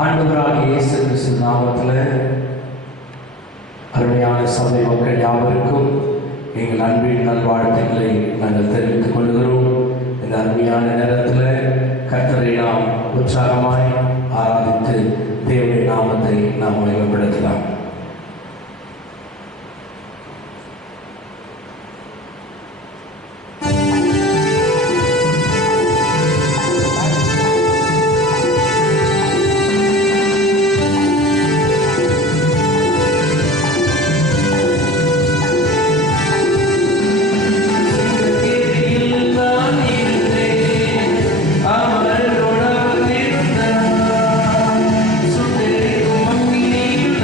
ஆண்டவராகிய இயேசு கிறிஸ்து நாமத்தில் அருமையான சபை மக்கள் யாவருக்கும் எங்கள் அன்பின் நல்வாழ்த்துக்களை நாங்கள் தெரிவித்துக் கொள்கிறோம். இந்த அருமையான நேரத்தில் கர்த்தரை நாம் உற்சாகமாய் ஆராதித்து தேவனுடைய நாமத்தை நாம் மகிமைப்படுத்தலாம். சுட்டெரிக்கும் அக்கினியில்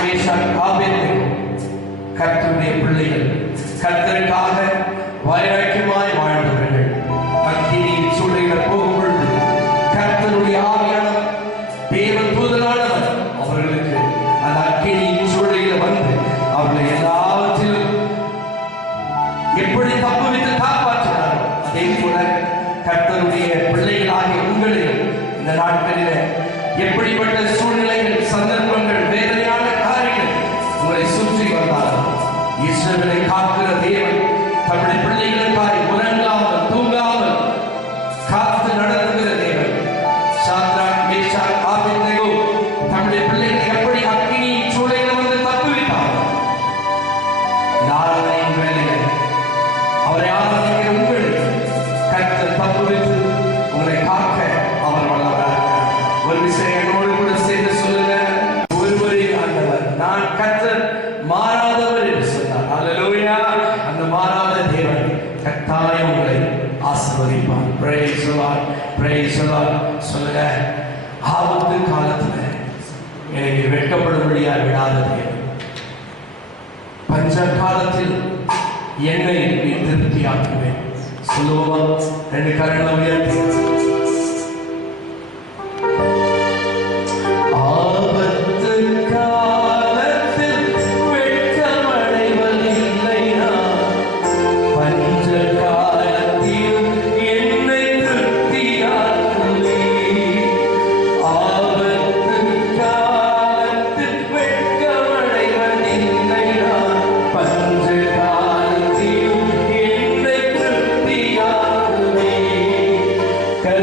மேஷாக், ஆபேத்நேகோ கர்த்தருடைய பிள்ளைகள், கர்த்தருக்காக வைராக்கியமாய் வாழ்ந்தவர்கள். அக்கினியின் சூளையில போகும் பொழுது கர்த்தருடைய ஆவியானவர், தேவ தூதனானவர் அவர்களுக்கு அந்த அக்கினியின் சூளையில வந்து அவர்களை எல்லாவற்றிலும் எப்படி தப்புவித்து காப்பாற்றினார். அதே போல கர்த்தருடைய பிள்ளைகளாகிய உங்களையும் இந்த நாட்களில எப்படிப்பட்ட சூழ்நிலைகள், சந்தர்ப்பங்கள், வேதனையான காரியங்கள் உங்களை சுற்றி வந்தாலும் இஸ்ரவேலை காக்கிற தேவன் தம்முடைய பிள்ளைகளுக்காய் உறங்காமல் தூங்காமல் காத்து நடத்துகிற தேவன். சாத்ராக், மேஷாக், ஆபேத்நேகோ தம்முடைய பிள்ளைகளை எப்படி அக்கினியின் சூளையில வந்து தப்புவித்தார். ஆராதனையின் வேலையில் அவரை ஆராதிக்கிற உங்களை கர்த்தர் தப்புவித்து உங்களை காக்க அவர் வல்லவராக. ஒரு விஷயம் என்னோடு கூட சேர்ந்து சொல்லுங்க. ஒருவரே ஆண்டவர், நான் கர்த்தர், மாறாதவர் என்று சொன்னார். அல்லேலூயா. அந்த மாறாத தேவன் கட்டாயம் உங்களை ஆசீர்வதிப்பார். Praise the Lord, praise the Lord. சொல்லுங்க, ஆபத்து காலத்துல எனக்கு வெட்கப்படும்படியா விடாத தேவன், பஞ்ச காலத்தில் என்னை திருப்தியாக்குவேன். சொல்லுவோமா? ரெண்டு கரங்களை உயர்த்தி கர்த்தர்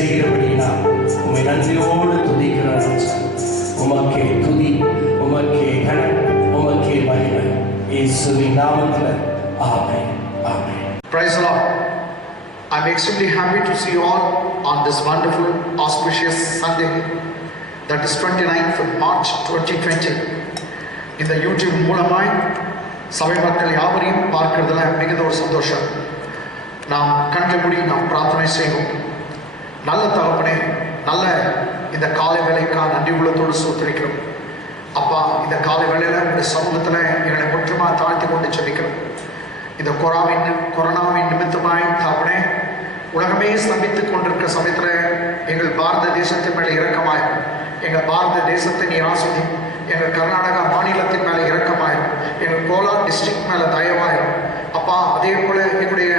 செய்கிறபடினால் உம்மை நன்றியோடு துதிக்கிறோம். உமக்கே துதி, உமக்கே கனம், உமக்கே மகிமை. இயேசுவின் நாமத்தில் ஆமென். ஆமென். Praise the Lord. I'm extremely happy to see you all on this wonderful auspicious Sunday, that is 29th of March 2020. இந்த யூடியூப் மூலமாய் சபை மக்கள் யாவரையும் பார்க்கிறதுல மிகுந்த ஒரு சந்தோஷம். நாம் கண்களை நாம் பிரார்த்தனை செய்வோம். நல்ல தகப்பனே, நல்ல இந்த காலை வேளைக்காக நன்றி உள்ளத்தோடு சோத்திரிக்கிறோம். அப்பா, இந்த காலை வேளையில் இந்த சமூகத்தில் எங்களை முற்றுமாக தாழ்த்தி கொண்டு செபிக்கிறோம். இந்த கொரோனாவின் நிமித்தமாய் தகப்பனே, உலகமே ஸ்தம்பித்துக் கொண்டிருக்கிற சமயத்தில் எங்கள் பாரத தேசத்தின் மேலே இரக்கமாயிரும். எங்கள் பாரத தேசத்தை நீ ஆஸ்வதி. எங்கள் கர்நாடகா மாநிலத்தின் மேலே இரக்கமாயிரும். எங்கள் கோலார் டிஸ்ட்ரிக்ட் மேலே தயவாயிரும். அப்பா, அதே போல் எங்களுடைய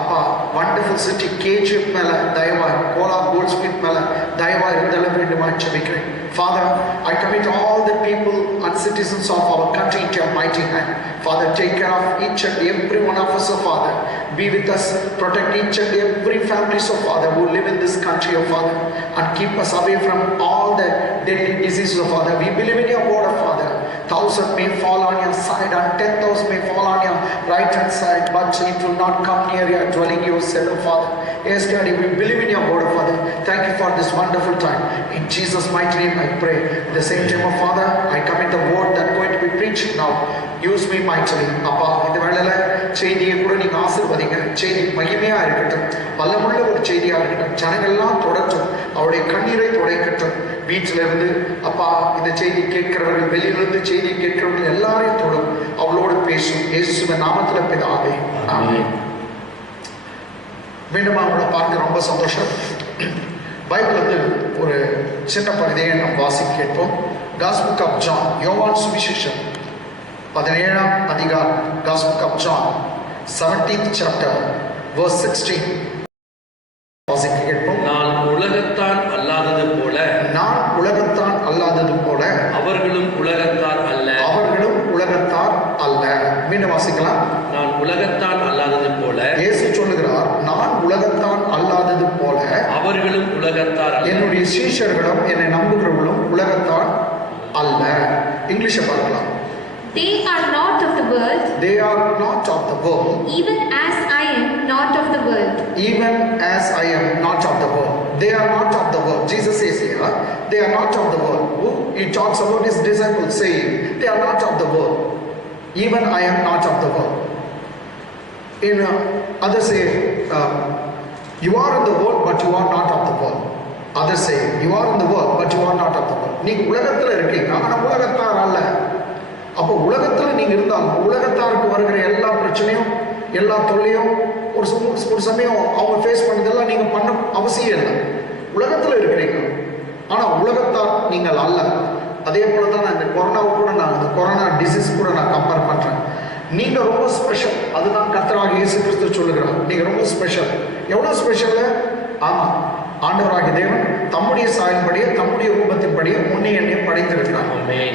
அப்பா வண்டர்ஃபுல் சிட்டி கேஜிஎஃப் மேலே தயவாயிரும். கோலார் கோல்ட் ஸ்பீட் மேலே தயவாக இருந்தாலும் வேண்டுமா செபிக்கிறேன். Father, I commit all the people and citizens of our country into your mighty hand. Father, take care of each and every one of us, oh Father. Be with us, protect each and every family, so Father, who live in this country, oh Father, and keep us away from all the deadly diseases, oh Father. We believe in your word, oh Father. 1,000 may fall on your side and 10,000 may fall on your right hand side, but it will not come near your dwelling, you said, oh Father. Yes, Daddy, we believe in your word, oh Father. Thank you for this wonderful time. In Jesus' mighty name I pray. At the same time, oh Father, I commit the word that going to be preached now. Use me mightily. அப்பா, இந்த வேளையில செய்தியை கூட நீங்க ஆசீர்வதிங்க. செய்தி மகிமையா இருக்கட்டும், பலமுள்ள ஒரு செய்தியா இருக்கட்டும். ஜனங்கள்லாம் தொடட்டும், அவருடைய கண்ணீரை துடைக்கட்டும். வீட்டில இருந்து அப்பா இந்த செய்தி கேட்கிறவர்கள், வெளியிலிருந்து செய்தியை கேட்கிறவர்கள் எல்லாரையும் தொடும், அவளோடு பேசும். இயேசுவின் நாமத்தில் பிதாவே, ஆமென். மீண்டும் அவங்கள பார்க்க ரொம்ப சந்தோஷம். பைபிள் வந்து ஒரு சின்ன பகுதியை நாம் வாசிக்க கேட்போம். Gospel of John, யோவான் சுவிசேஷம் 17ஆம் அதிகாரம். Gospel of John 17th chapter verse 16 வாசிக்க கேட்போம். நான் உலகத்தான் அல்லாதது போல அவர்களும் உலகத்தார் அல்ல. மீண்டும் வாசிக்கலாம். நான் உலகத்தான் அல்லாதது போல, இயேசு சொல்லுகிறார், நான் உலகத்தான் அல்லாதது போல அவர்களும் உலகத்தார் அல்ல. என்னுடைய சீஷர்களும் என்னை நம்புகிறவர்களும் உலகத்தார் அல்ல. இங்கிலீஷை பார்க்கலாம். They are not of the world. They are not of the world. Even as I am not of the world. Even as I am not of the world. They are not of the world. Jesus says here, they are not of the world. He talks about his disciples saying, they are not of the world. Even I am not of the world. In others say, you are in the world, but you are not of the world. Others say, you are in the world, but you are not of the world. நீங்க உலகத்துல இருக்கீங்க, ஆனா உலகத்தார் அல்ல. அப்போ உலகத்துல நீங்க இருந்தாலும் உலகத்தாருக்கு வருகிற எல்லா பிரச்சனையும், எல்லா தொல்லையும் ஒரு சமயம் அவங்க ஃபேஸ் பண்ணதெல்லாம் நீங்க பண்ண அவசியம் இல்லை. உலகத்துல இருக்கிறீங்க, ஆனா உலகத்தார் நீங்கள் அல்ல. அதே போல தான் நான் இந்த கொரோனாவை கூட இந்த கொரோனா டிசீஸ் கூட நான் கம்பேர் பண்றேன். நீங்க ரொம்ப ஸ்பெஷல். அதுதான் கர்த்தராகிய இயேசு கிறிஸ்து சொல்லுகிறார், நீங்க ரொம்ப ஸ்பெஷல். எவ்வளவு ஸ்பெஷல்? ஆமா, ஆண்டவராகிய தேவன் தம்முடைய சாயல்படியே தம்முடைய ரூபத்தின்படியே உன்னை என்னையும் படைத்திருக்கிறார்.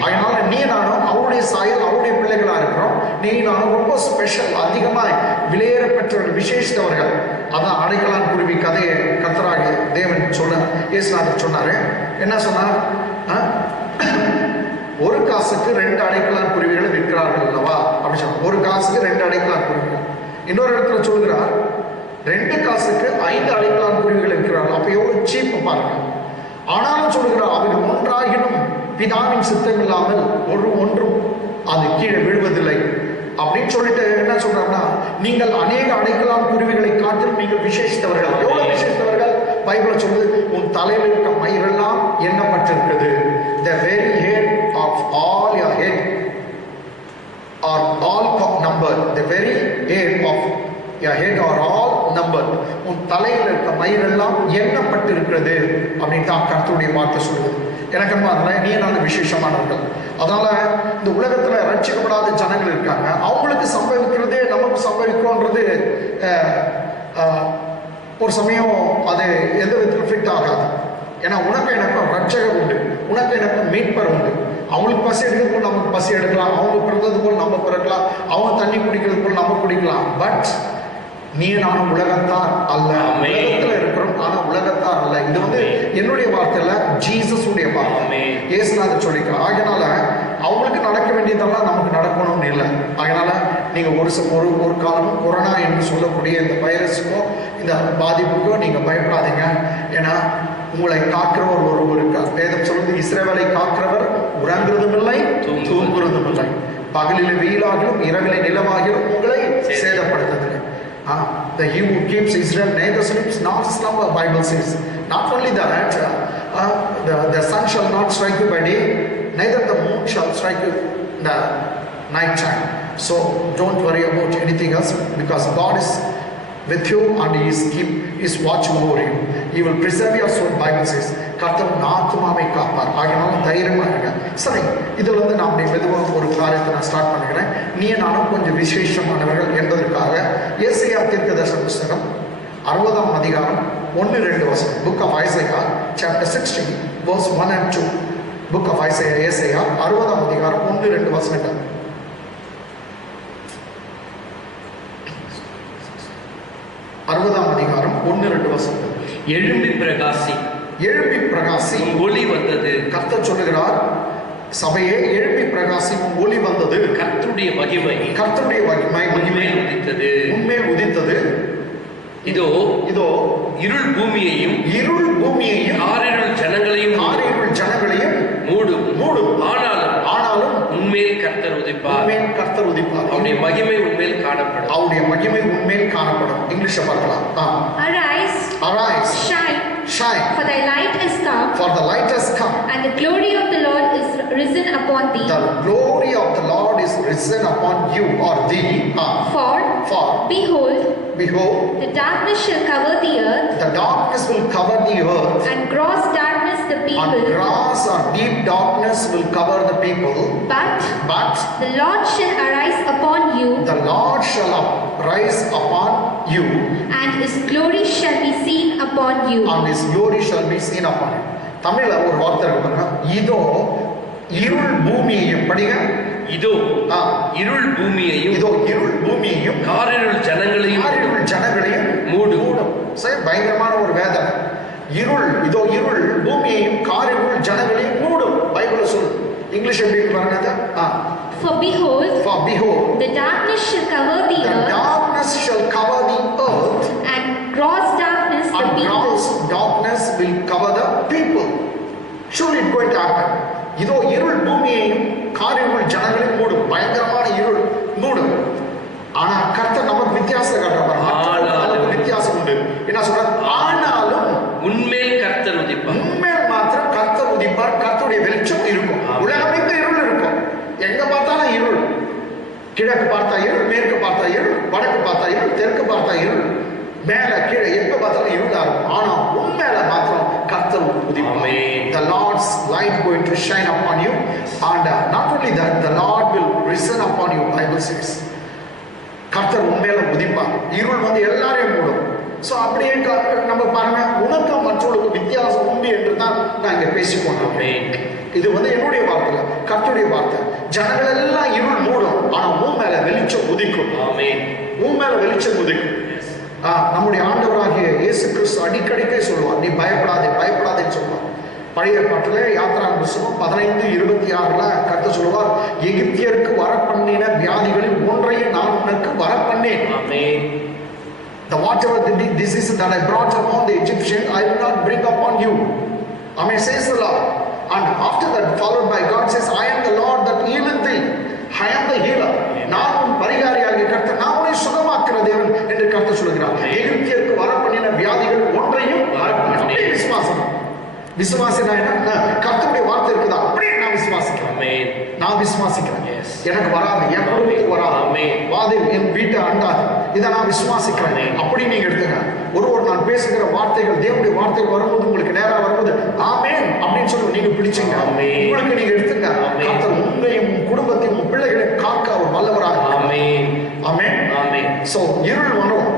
அதனால நீ நானும் அவருடைய சாயல், அவருடைய பிள்ளைகளா இருக்கிறோம். நீ நானும் ரொம்ப ஸ்பெஷல், அதிகமாய் விலையேற பெற்றவர்கள், விசேஷித்தவர்கள். அதான் அடைக்கலான் குருவி கதையை கர்த்தராகிய தேவன் இயேசுநாதர் சொன்னாரு. என்ன சொன்னார்? ஒரு காசுக்கு 2 அடைக்கலான் குருவிகளை விற்கிறார்கள் அல்லவா அப்படின்னு சொன்னார். ஒரு காசுக்கு 2 அடைக்கலான் குருவிகள். இன்னொரு இடத்துல சொல்கிறார், 2 காசுக்கு 5 அடைக்கலான் குருவிகள் இருக்கிறார்கள். அப்ப எவ்வளவு சீப்பு பாருங்க. ஆனாலும் சொல்கிறார், அவர்கள் ஒன்றாகினும் பிதாவின் சித்தம் இல்லாமல் ஒன்றும் அது கீழே விழுவதில்லை அப்படின்னு சொல்லிட்டு என்ன சொல்றாருன்னா, நீங்கள் அநேக அடைக்கலான் குருவிகளை காட்டிலும் நீங்கள் விசேஷித்தவர்கள். எவ்வளவு விசேஷித்தவர்கள்? பைபிள் சொல்லுது, உன் தலையில் இருக்க மயிரெல்லாம் எண்ணப்பட்டிருக்கிறது. The very hair of all your head are all numbered. The very hair of your head are all numbered. உன் தலையில் இருக்க மயிரெல்லாம் எண்ணப்பட்டிருக்கிறது அப்படின்னு தான் கர்த்தருடைய வார்த்தை சொல்லுது. எனக்கு அதனால நீ நான் விசேஷமானவர்கள். அதனால இந்த உலகத்துல ரட்சிக்கப்படாத ஜனங்கள் இருக்காங்க. அவங்களுக்கு சம்பவிக்கிறதே நமக்கு சம்பவிக்கும்ன்றது ஒரு சமயம் அது எந்த விதத்தில் ஃபிட் ஆகாது. ஏன்னா உனக்கு எனக்கும் ரட்சகர் உண்டு, உனக்கு எனக்கும் மீட்பர் உண்டு. அவங்களுக்கு பசி எடுக்கிறது போல் நமக்கு பசி எடுக்கலாம், அவங்க பிறந்தது போல் நம்ம பிறக்கலாம், அவங்க தண்ணி குடிக்கிறது போல் நம்ம குடிக்கலாம். பட் நீ நானும் உலகத்தார் அல்ல. உலகத்தில் இருக்கிறோம், ஆனால் உலகத்தார் அல்ல. என்னுடைய வார்த்தை இல்ல, ஜீசஸ் உடைய வார்த்தை. இயேசுநாதர் சொல்லிக்கிறார். ஆகையினால அவங்களுக்கு நடக்க வேண்டியதெல்லாம் நமக்கு நடக்கணும்னு இல்லை. அதனால நீங்க ஒரு காலமும் கொரோனா என்று சொல்லக்கூடிய இந்த வைரஸுக்கோ இந்த பாதிப்புக்கோ நீங்க பயப்படாதீங்க. ஏன்னா உங்களை காக்கிறவர் ஒருவர் இருக்கார். வேதம் சொல்லுது, இஸ்ரவேலை காக்கிறவர் உறங்குறதும் இல்லை தூங்குறதும் இல்லை. பகலில் வெயிலாகிலும் இரவிலே நிலவாகிலும் உங்களை சேதப்படுத்ததில்லை. The he who keeps Israel neither sleeps nor slumber, Bible says. Not only that, the sun shall not strike you by day, neither the moon shall strike you in the night time. So don't worry about anything else, because God is with you and he is watching over you. He will preserve your soul, Bible says. கர்த்தர் ஆத்துமாவை காப்பார். ஆகினாலும் தைரியமா இருங்க. சரி, இதுல இருந்து நான் மெதுவாக ஒரு காரியத்தை நான் ஸ்டார்ட் பண்ணுகிறேன். நீ நானும் கொஞ்சம் விசேஷமானவர்கள் என்பதற்காக ஏசாயா தீர்க்கதரிசன புத்தகம் 60ஆம் அதிகாரம் 1-2 வசனம். Book of Isaiah chapter 60 verse 1 and 2. Book of Isaiah, ஏசாயா 60ஆம் அதிகாரம் 1-2 வசனங்கள். 60ஆம் அதிகாரம் 1-2 வசனம். எழும்பி பிரகாசி, ஒளி வந்தது. கர்த்தர் சொல்லுகிறார், சபையே எழும்பி பிரகாசி, ஒளி வந்தது. கர்த்தருடைய மகிமை உதித்தது, உன்மேல் உதித்தது. இதோ இருள் பூமியையும் ஆறிருள் ஜனங்களையும் மூடும். ஆனாலும் உன்மேல் கர்த்தர் உதிப்பார். அவருடைய மகிமை உன்மேல் காணப்படும். இங்கிலீஷ் பார்க்கலாம். Arise, shine, for thy light is come, and the glory of the Lord is risen upon thee. The glory of the Lord is risen upon you or thee. For behold, the darkness shall cover the earth, and gross darkness the people. And gross or deep darkness will cover the people. But the Lord shall arise upon you. And his glory shall be seen upon you. தமிழ்ல ஒரு வார்த்தை இருக்கு பாருங்க. இதோ இருள் பூமியையும், படிங்க. இருள் பூமியையும் காரிருள் ஜனங்களையும் மூடும். சரி, பயங்கரமான ஒரு வேதனை. இருள் பூமியையும் காரிருள் ஜனங்களையும் மூடும். பைபிள்ல சொல்லு. இங்கிலீஷ் எப்படி பாருங்க. For behold, the darkness shall cover the earth, and gross darkness the people. Will cover the people. Surely it going to happen. இதோ இருள் பூமியையும் காரிருள் ஜனங்களையும் மூடும். பயங்கரமான இருள் மூடும். ஆனா கர்த்தர் நமக்கு வித்தியாசம் காட்டுறார். வித்தியாசம் உண்டு. என்ன சொல்றார்? ஆனாலும் உன்மேல் கர்த்தர் உதிப்பார். உன்மேல் மாத்திரம் கர்த்தர் உதிப்பார். கர்த்தருடைய வெளிச்சம் இருக்கும். உலகமெங்க இருள் இருக்கும். எங்க பார்த்தாலும் இருள். கிழக்கு பார்த்தா இருள், மேற்கு பார்த்தா இருள், வடக்கு பார்த்தா இருள், தெற்கு பார்த்தா இருள், மேல கீழே எங்க பார்த்தாலும் இருளா இருக்கும். ஆனா உண்மையில மாத்திரம் கர்த்தர் உதிப்பார். The Lord's light going to shine upon you, and not only that, the Lord will risen upon you, Bible says. கர்த்தர் உண்மையில உதிப்பார். இருள் எல்லாரையும் மூடும். சோ அப்படியே நம்ம பாருங்க, உனக்கு மற்றவர்களுக்கு வித்தியாசம் உண்டு என்று தான் நான் இங்க பேசிக்கொண்டோம். இது என்னுடைய வார்த்தை, கர்த்தருடைய வார்த்தை. ஜனங்கள் எல்லாம் இருள் மூடும், ஆனா உண்மையில வெளிச்சம் உதிக்கும். உண்மையில வெளிச்சம் உதிக்கும். நம்முடைய ஆண்டவராகிய இயேசு கிறிஸ்து அடிக்கடிக்கே சொல்லுவார், நீ பயப்படாதேன்னு சொல்லுவார். பழைய பாட்டில் யாத்ரா புத்தகம் 15:26 கர்த்தர் சொல்லுவார், எகிப்தியருக்கு வரப்பண்ணின வியாதிகளில் ஒன்றையும் நான் உனக்கு வரப்பண்ணேன். Whatever the disease that I brought upon the Egyptian, I will not bring upon you. Amen, says the Lord. And after that, followed by God says, I am the Lord that healeth thee. I am the healer. நான் உன் பரிகாரியாகிய கர்த்தர், நான் உன்னை சுகமாக்குற தேவன் என்று கர்த்தர் சொல்கிறார். எகிப்தியருக்கு வரப்பண்ணின வியாதிகள் ஒன்றையும் வரப்பண்ணேன். விசுவாசினா என்ன? கர்த்தருடைய வார்த்தை இருக்குதா? அப்படியே நான் விசுவாசிக்கிறேன். எனக்கு வராது, என் குடும்பத்துக்கு வராது, வாதை என் வீட்டை அண்டாது, இதை நான் விசுவாசிக்கிறேன். அப்படி நீங்க எடுத்துங்க. ஒருவர் நான் பேசுகிற வார்த்தைகள், தேவனுடைய வார்த்தைகள் வரும்போது உங்களுக்கு நேரா வரும்போது ஆமென் அப்படின்னு சொல்லி நீங்க பிடிச்சீங்க. உங்களுக்கு நீங்க எடுத்துங்க. கர்த்தர் உங்களையும் குடும்பத்தையும் உங்க பிள்ளைகளையும் காக்க அவர் வல்லவராக. ஆமென். சோ இருள் வரும்,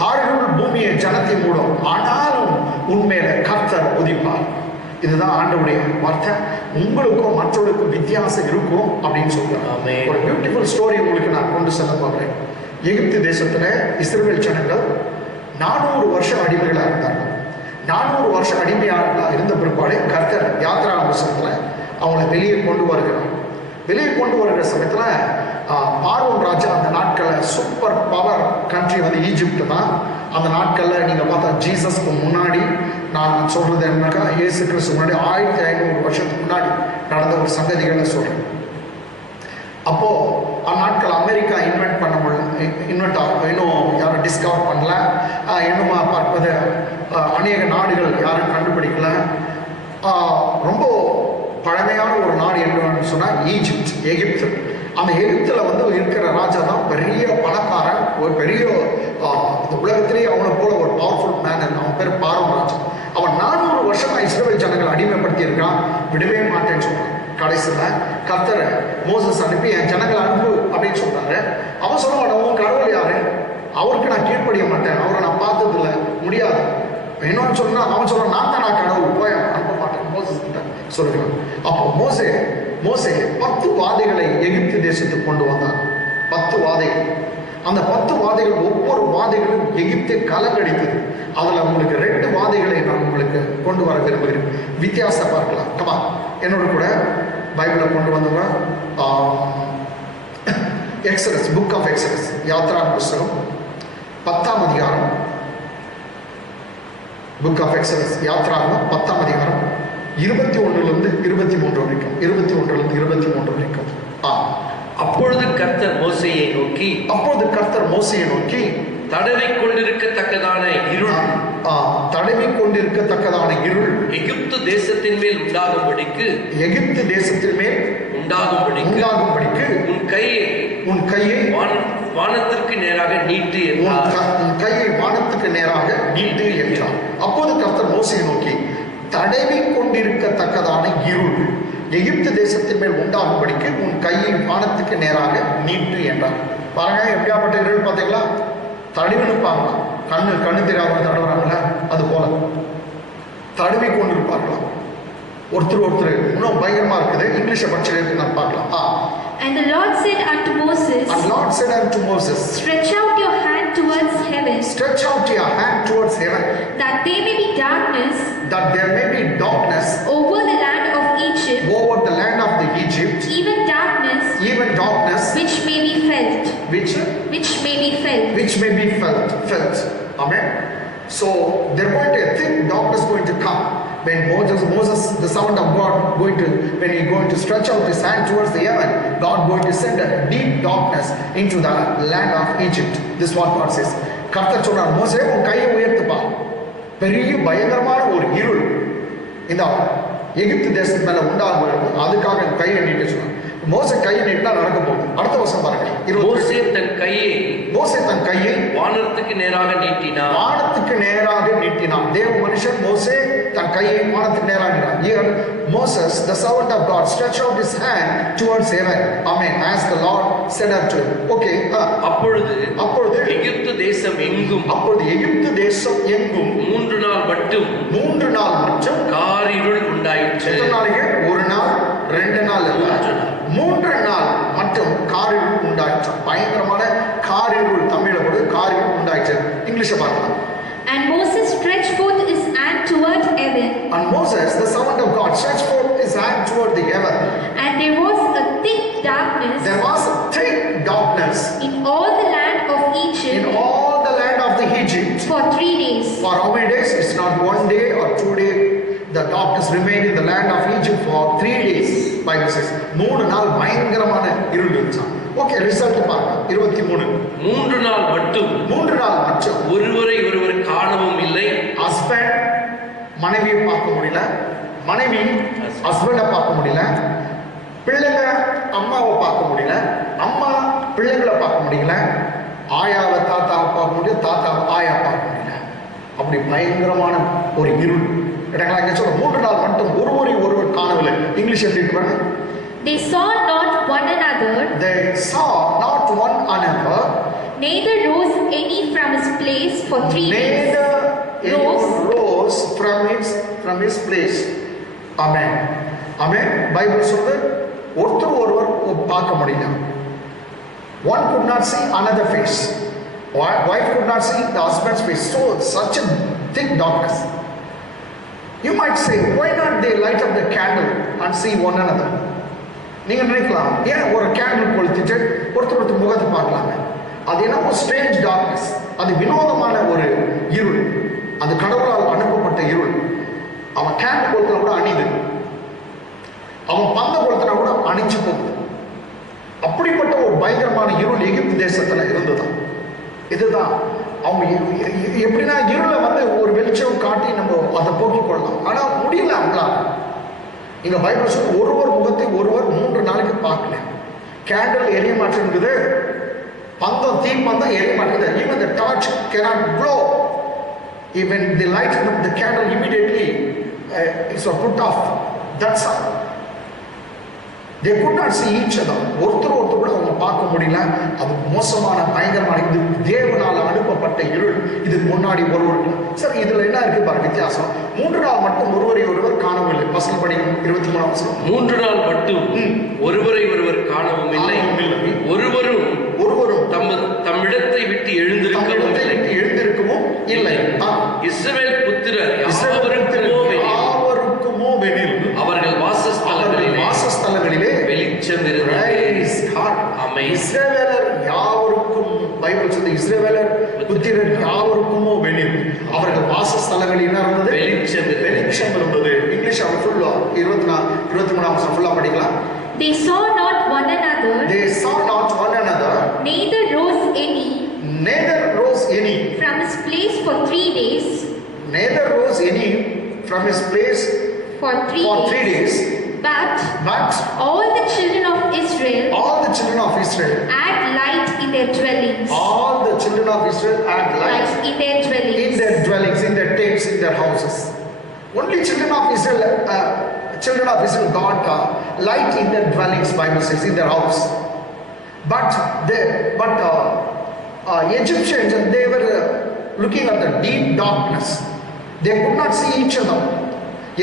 காரிருள் பூமியை ஜனத்தை மூடும், ஆனாலும் உண்மையில கர்த்தர் உதிப்பார். இதுதான் ஆண்டவருடைய வார்த்தை. உங்களுக்கும் மற்றவர்களுக்கும் வித்தியாசம் இருக்கும் அப்படின்னு சொல்றாங்க. ஒரு பியூட்டிஃபுல் ஸ்டோரி உங்களுக்கு நான் கொண்டு செல்ல போகிறேன். எகிப்து தேசத்துல இஸ்ரவேல் ஜனங்கள் 400 வருஷம் அடிமைகளா இருந்தார்கள். 400 வருஷம் அடிமையாக இருந்த பிற்பாடு கர்த்தர் யாத்ரா புஸ்தகத்தில் அவங்கள வெளியே கொண்டு வருகிறார். வெளியே கொண்டு வருகிற சமயத்தில் பார்வோன் ராஜா அந்த நாட்களில் சூப்பர் பவர் கண்ட்ரி வந்து ஈஜிப்ட் தான். அந்த நாட்களில் நீங்கள் பார்த்தா ஜீசஸ்க்கு முன்னாடி, நான் சொல்கிறது என்னன்னாக்கா இயேசு கிறிஸ்து முன்னாடி 1500 வருஷத்துக்கு முன்னாடி நடந்த ஒரு சங்கதிகளை சொல்கிறேன். அப்போது அந்நாட்கள் அமெரிக்கா இன்வென்ட் பண்ண முடியல, இன்வென்ட் ஆகும், இன்னும் யாரும் டிஸ்கவர் பண்ணல, இன்னுமா பார்ப்பது அநேக நாடுகள் யாரும் கண்டுபிடிக்கல. ரொம்ப பழமையான ஒரு நாடு என்னன்னு சொன்னால் ஈஜிப்ட், எகிப்து. அந்த எகிப்தில் வந்து இருக்கிற ராஜா தான் பெரிய பணக்காரன், ஒரு பெரிய இந்த உலகத்திலேயே அவனை போல ஒரு பவர்ஃபுல் மேன். அவன் பேர் பார்வோன் ராஜா. அவன் 400 வருஷமா இஸ்ரவேல் ஜனங்களை அடிமைப்படுத்தி இருக்கான், விடவே மாட்டேன்னு சொல்றான். கடைசியில் கர்த்தர் மோசஸ் அனுப்பி என் ஜனங்களை அனுப்பு அப்படின்னு சொல்றாரு. அவன் சொல்ல மாட்டான், உன் கடவுள் யாரு, அவருக்கு நான் கீழ்ப்படிய மாட்டேன், அவரை நான் பார்த்தது இல்லை, முடியாது. இன்னொன்னு சொன்னா அவன் சொல்றான், நான் தான் நான் கடவுள், போய் அனுப்ப மாட்டேன் மோசஸ் கிட்ட சொல்லுகிறான். அப்போ மோசே 10 வாதைகளை எகிப்து தேசத்துக்கு கொண்டு வந்தான். 10 வாதைகள். அந்த 10 வாதைகள், ஒவ்வொரு வாதைகளும் எகிப்தை கலங்கடித்தது. அதில் உங்களுக்கு 2 வாதைகளை நான் உங்களுக்கு கொண்டு வர விரும்புகிறேன். வித்தியாசம் பார்க்கலாம். கமா என்னோட கூட பைபிளை கொண்டு வந்தவங்க எக்ஸடஸ், புக் ஆஃப் எக்ஸடஸ், யாத்ரா புஸ்தகம் 10ஆம் அதிகாரம். புக் ஆஃப் எக்ஸடஸ் யாத்ரா 10ஆம் அதிகாரம் 21 23 வரைக்கும். 21 23 வரைக்கும். அப்பொழுது கர்த்தர் மோசேயை நோக்கி தடவி கொண்டிருக்கத்தக்கதான இருள் எகிப்து தேசத்தின் மேல் உண்டாகும்படிக்கு உன் கையை வானத்திற்கு நேராக நீட்டு என்றார். அப்போது கர்த்தர் மோசேயை நோக்கி தடவி கொண்டிருக்கத்தக்கதான இருள் எகிப்து தேசத்தின் மேல் உண்டாகும்படிக்கு உன் கையை வானத்துக்கு நேராக நீட்டு என்றார். பாருங்க, எப்படியாப்பட்ட இருள் பார்த்தீங்களா? தடவினுப்பாங்களா, கண்ணு தெரியாத தடவுறாங்களா, அது போல தடவி கொண்டிருப்பார்களா. ஒருத்தர் இன்னும் பயங்கரமா இருக்குது. இங்கிலீஷை படிச்சு நான் பார்க்கலாம். And the Lord said unto Moses, stretch out your hand towards heaven, that there may be darkness over the land of Egypt, even darkness which may be felt. Amen. So they're going to think darkness going to come. When Moses, the servant of God, when he going to stretch out his hand towards the heaven, God going to send a deep darkness into the land of Egypt. This is what God says. கர்த்தர் சொல்றார், மோசே உன் கையை உயர்த்துப்பா, பெரிய பயங்கரமான ஒரு இருள் இந்த எகிப்து தேசத்து மேல உண்டாகும், அதுக்காக கையை நீட்ட சொன்னார். மோசே கையை நீட்டினா நடக்க போகுது. அடுத்த வருஷம் பாருங்க. மோசே தன் கையை வானத்துக்கு நேராக நீட்டினான். தேவ மனுஷன் மோசே தன் கையை வானத்துக்கு நேராக நீட்டினான். Here Moses, the servant of God, stretched out his hand towards heaven. Amen. As the Lord said unto him. Okay. அப்பொழுது எகிப்து தேசம் எங்கும் 3 நாள் மட்டும் காரிருள் உண்டாயிற்று. எத்தனை நாளைக்கு? 1 நாள் 2 நாள் இல்ல, 3 நாள் மட்டும் காரிருள் உண்டாயிற்று. பயங்கரமான காரிருள், தமிழ்ல போடு காரிருள் உண்டாயிற்று. இங்கிலீஷை பார்க்கலாம். And Moses stretched forth his hand toward heaven. And Moses, the servant of God, stretched forth his hand toward the heaven. And there was a thick darkness. In all the land of Egypt. For 3 days. For how many days? It's not 1 day or 2 days. The darkness remained in the land of Egypt for 3 days. Bible says 3 நாள் பயங்கரமான இருள் இருந்துச்சு. Okay, result பாருங்க. 23 3 நாள் மட்டும் ஒருவர் காணவும் இல்லை. ஹஸ்பண்ட் மனைவியை பார்க்க முடியல, மனைவி ஹஸ்பண்டை பார்க்க முடியல, பிள்ளைங்க அம்மாவை பார்க்க முடியல, அம்மா பிள்ளைங்களை பார்க்க முடியல, ஆயாவை தாத்தாவை பார்க்க முடியல, தாத்தாவை ஆயா பார்க்க முடியல. அப்படி பயங்கரமான ஒரு இருள். இடங்களா இங்க சொல்ல 3 நாள் மட்டும் ஒருவர் காணவில்லை. இங்கிலீஷ் எப்படி இருக்கு? They saw not one another. Neither rose any from his place for 3 days. Rose from his place. Amen. Bible சொல்லுது ஒருவர் பார்க்க முடியல. One could not see another face. Wife could not see the husband's face. So such a thick darkness. You might say, why not they light up the candle and see one another? நீங்க நினைக்கலாம், ஏன் ஒரு candle கொளுத்திட்டு ஒருத்தர் முகத்தை பார்க்கலாங்க? அது என்னமோ strange darkness, அது வினோதமான ஒரு இருள், அது கடவுளால் அனுப்பப்பட்ட இருள். அவன் கேண்டில் கொளுத்தினா கூட அணிது, அவன் பந்த கொளுத்தினா கூட அணிஞ்சு போகுது. அப்படிப்பட்ட ஒரு பயங்கரமான இருள் எகிப்து தேசத்துல இருந்துதான். இதுதான் அவங்க எப்படின்னா இருளை வந்து ஒரு வெளிச்சம் காட்டி நம்ம அதை போக்கிக் கொள்ளலாம், ஆனா முடியல அவங்களால. இங்க பைபிள் சொல்ல ஒருவர் முகத்தை ஒருவர் 3 நாளைக்கு பார்க்கல. கேண்டில் எரிய மாட்டேங்குது, பந்தம் தீப்பந்தம் எரிய மாட்டேங்குது. Even the torch cannot glow. Even they lighten up the candle immediately, it's put off. That's all. They could not see each other. ஒருத்தர் கூட அவங்க பார்க்க முடியல. அது மோசமான பயங்கரமான இது தேவனால் அனுப்பப்பட்ட இருள். இதுக்கு முன்னாடி ஒருவர் சார் இதுல என்ன இருக்கு பாருங்க வித்தியாசம். 3 நாள் மட்டும் ஒருவரை ஒருவர் காணவில்லை. வசனம் படிக்கும் 23ஆம் வசனம். 3 நாள் மட்டும் ஒருவரை ஒருவர் காணவும் இல்லை, ஒருவரும் தம்மிடத்தை விட்டு எழுந்திருக்கவும் இல்லை. இஸ்ரவேல் புத்திரர் யாவருக்குமோ வெனில் அவர்கள் வாசஸ்தலங்களிலே வெளிச்சம் இருந்தது. இஸ்ரவேலர் யாவருக்கும் பைபிள் சொல்லுது, இஸ்ரவேலர் புத்திரர் யாவருக்குமோ வெனில் அவர்கள் வாசஸ்தலங்களில் என்ன இருந்தது? வெளிச்சம் இருந்தது. இங்கிலீஷ் அவர் ஃபுல்லா 23ஆம் வசனம் ஃபுல்லா படிக்கலாம். They saw not one another. Neither rose any from his place for 3 days. For 3 days. But all the children of Israel had light in their dwellings. In their dwellings, in their tents, in their houses. Only children of Israel got light in their dwellings, Bible says, in their house. But Egyptians, they were looking at the deep darkness. They could not see each other.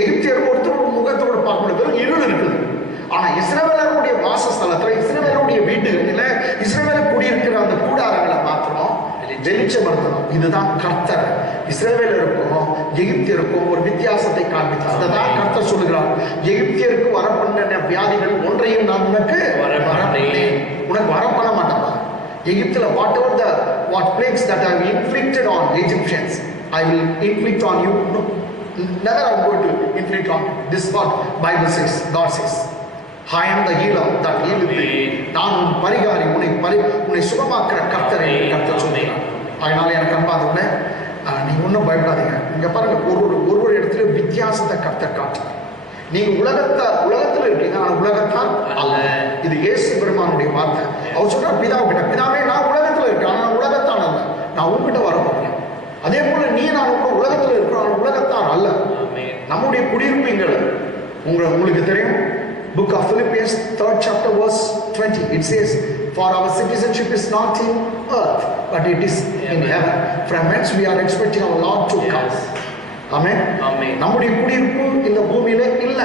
எகிப்தியர் ஒருத்தர் முகத்தோடு பார்க்கும்போது இருள் இருக்குது. ஆனா இஸ்ரவேலருடைய வாசஸ்தலத்துல, இஸ்ரவேலருடைய வீடுகளில், இஸ்ரவேலர் குடியிருக்கிற அந்த கூடாரங்களை மாத்திரம் வெளிச்சம் இருந்தோம். இதுதான் கர்த்தர் இஸ்ரவேலருக்கும் எகிப்தியருக்கும் ஒரு வித்தியாசத்தை காண்பித்தார். அதுதான் கர்த்தர் சொல்லுகிறார், எகிப்தியருக்கு வரப்பண்ண வியாதிகள் ஒன்றையும் நான் உனக்கு வரப்பண்ண மாட்டேன். எகிப்துல what plagues that I have inflicted on Egyptians, I will inflict on you. No, never I'm going to inflict on you. This is what Bible says, God says, I am the healer that healeth thee. நான் உன் பரிகாரி, உன்னை சுகமாக்குற கர்த்தரை கர்த்தர் சொல்லுகிறார். அதனால எனக்கு அன்பாதவனே, நீங்க ஒன்றும் பயப்படாதீங்க. இங்க பாருங்க, ஒரு இடத்துல வித்தியாசத்தை கர்த்தர் காட்டு. நீங்க உலகத்துல இருக்கீங்க, ஆனா உலகத்தால் அல்ல. இது இயேசு பெருமானுடைய வார்த்தை. அவர் சொல்றார் பிதாவுக்கிட்ட, பிதாவே நான் உலகத்துல இருக்கேன், ஆனா உலகத்தால் அல்ல, நான் உங்ககிட்ட வர போறேன். அதே போல நீ நான் உலகத்துல இருக்கிறோம், ஆனா உலகத்தால் அல்ல. நம்முடைய குடியிருப்புங்கள் உங்களுக்கு தெரியும். Book of Philippians 3rd chapter verse 20, it says, for our citizenship is not in earth but it is in heaven, from whence we are expecting our Lord to come. Amen. நம்முடைய குடியிருப்பு இந்த பூமியில இல்ல,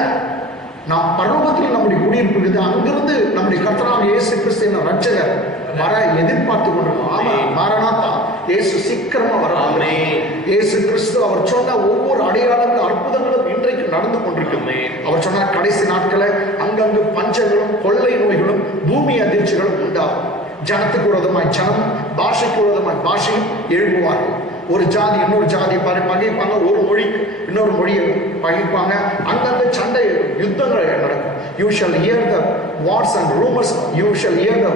நாம் பரலோகத்தில் நம்முடைய குடியிருப்பு இருக்குது. அங்கிருந்து நம்முடைய கர்த்தராகிய இயேசு கிறிஸ்து என்ற ரட்சகர் வர எதிர்பார்த்து கொண்டிருக்கோம். ஆமா, மாரநாதா, இயேசு சீக்கிரமா வராங்க. இயேசு கிறிஸ்து அவர் சொன்ன ஒவ்வொரு அடையாளங்களும் அற்புதங்களும் இன்றைக்கு நடந்து கொண்டிருக்கிறது. அவர் சொன்ன கடைசி நாட்களை அங்கங்கு பஞ்சங்களும் கொள்ளை நோய்களும் பூமி அதிர்ச்சிகளும் உண்டாகும். ஜனத்துக்கு விரோதமாய் ஜனம், பாஷைக்கு விரோதமாய் பாஷையும் எழுப்புவார்கள். ஒரு ஜாதி இன்னொரு ஜாதி பகைப்பாங்க, ஒரு மொழி இன்னொரு மொழியை பகைப்பாங்க. அங்கங்க சண்டை யுத்தங்கள் நடக்கும். You shall hear the wars and rumors. You shall hear the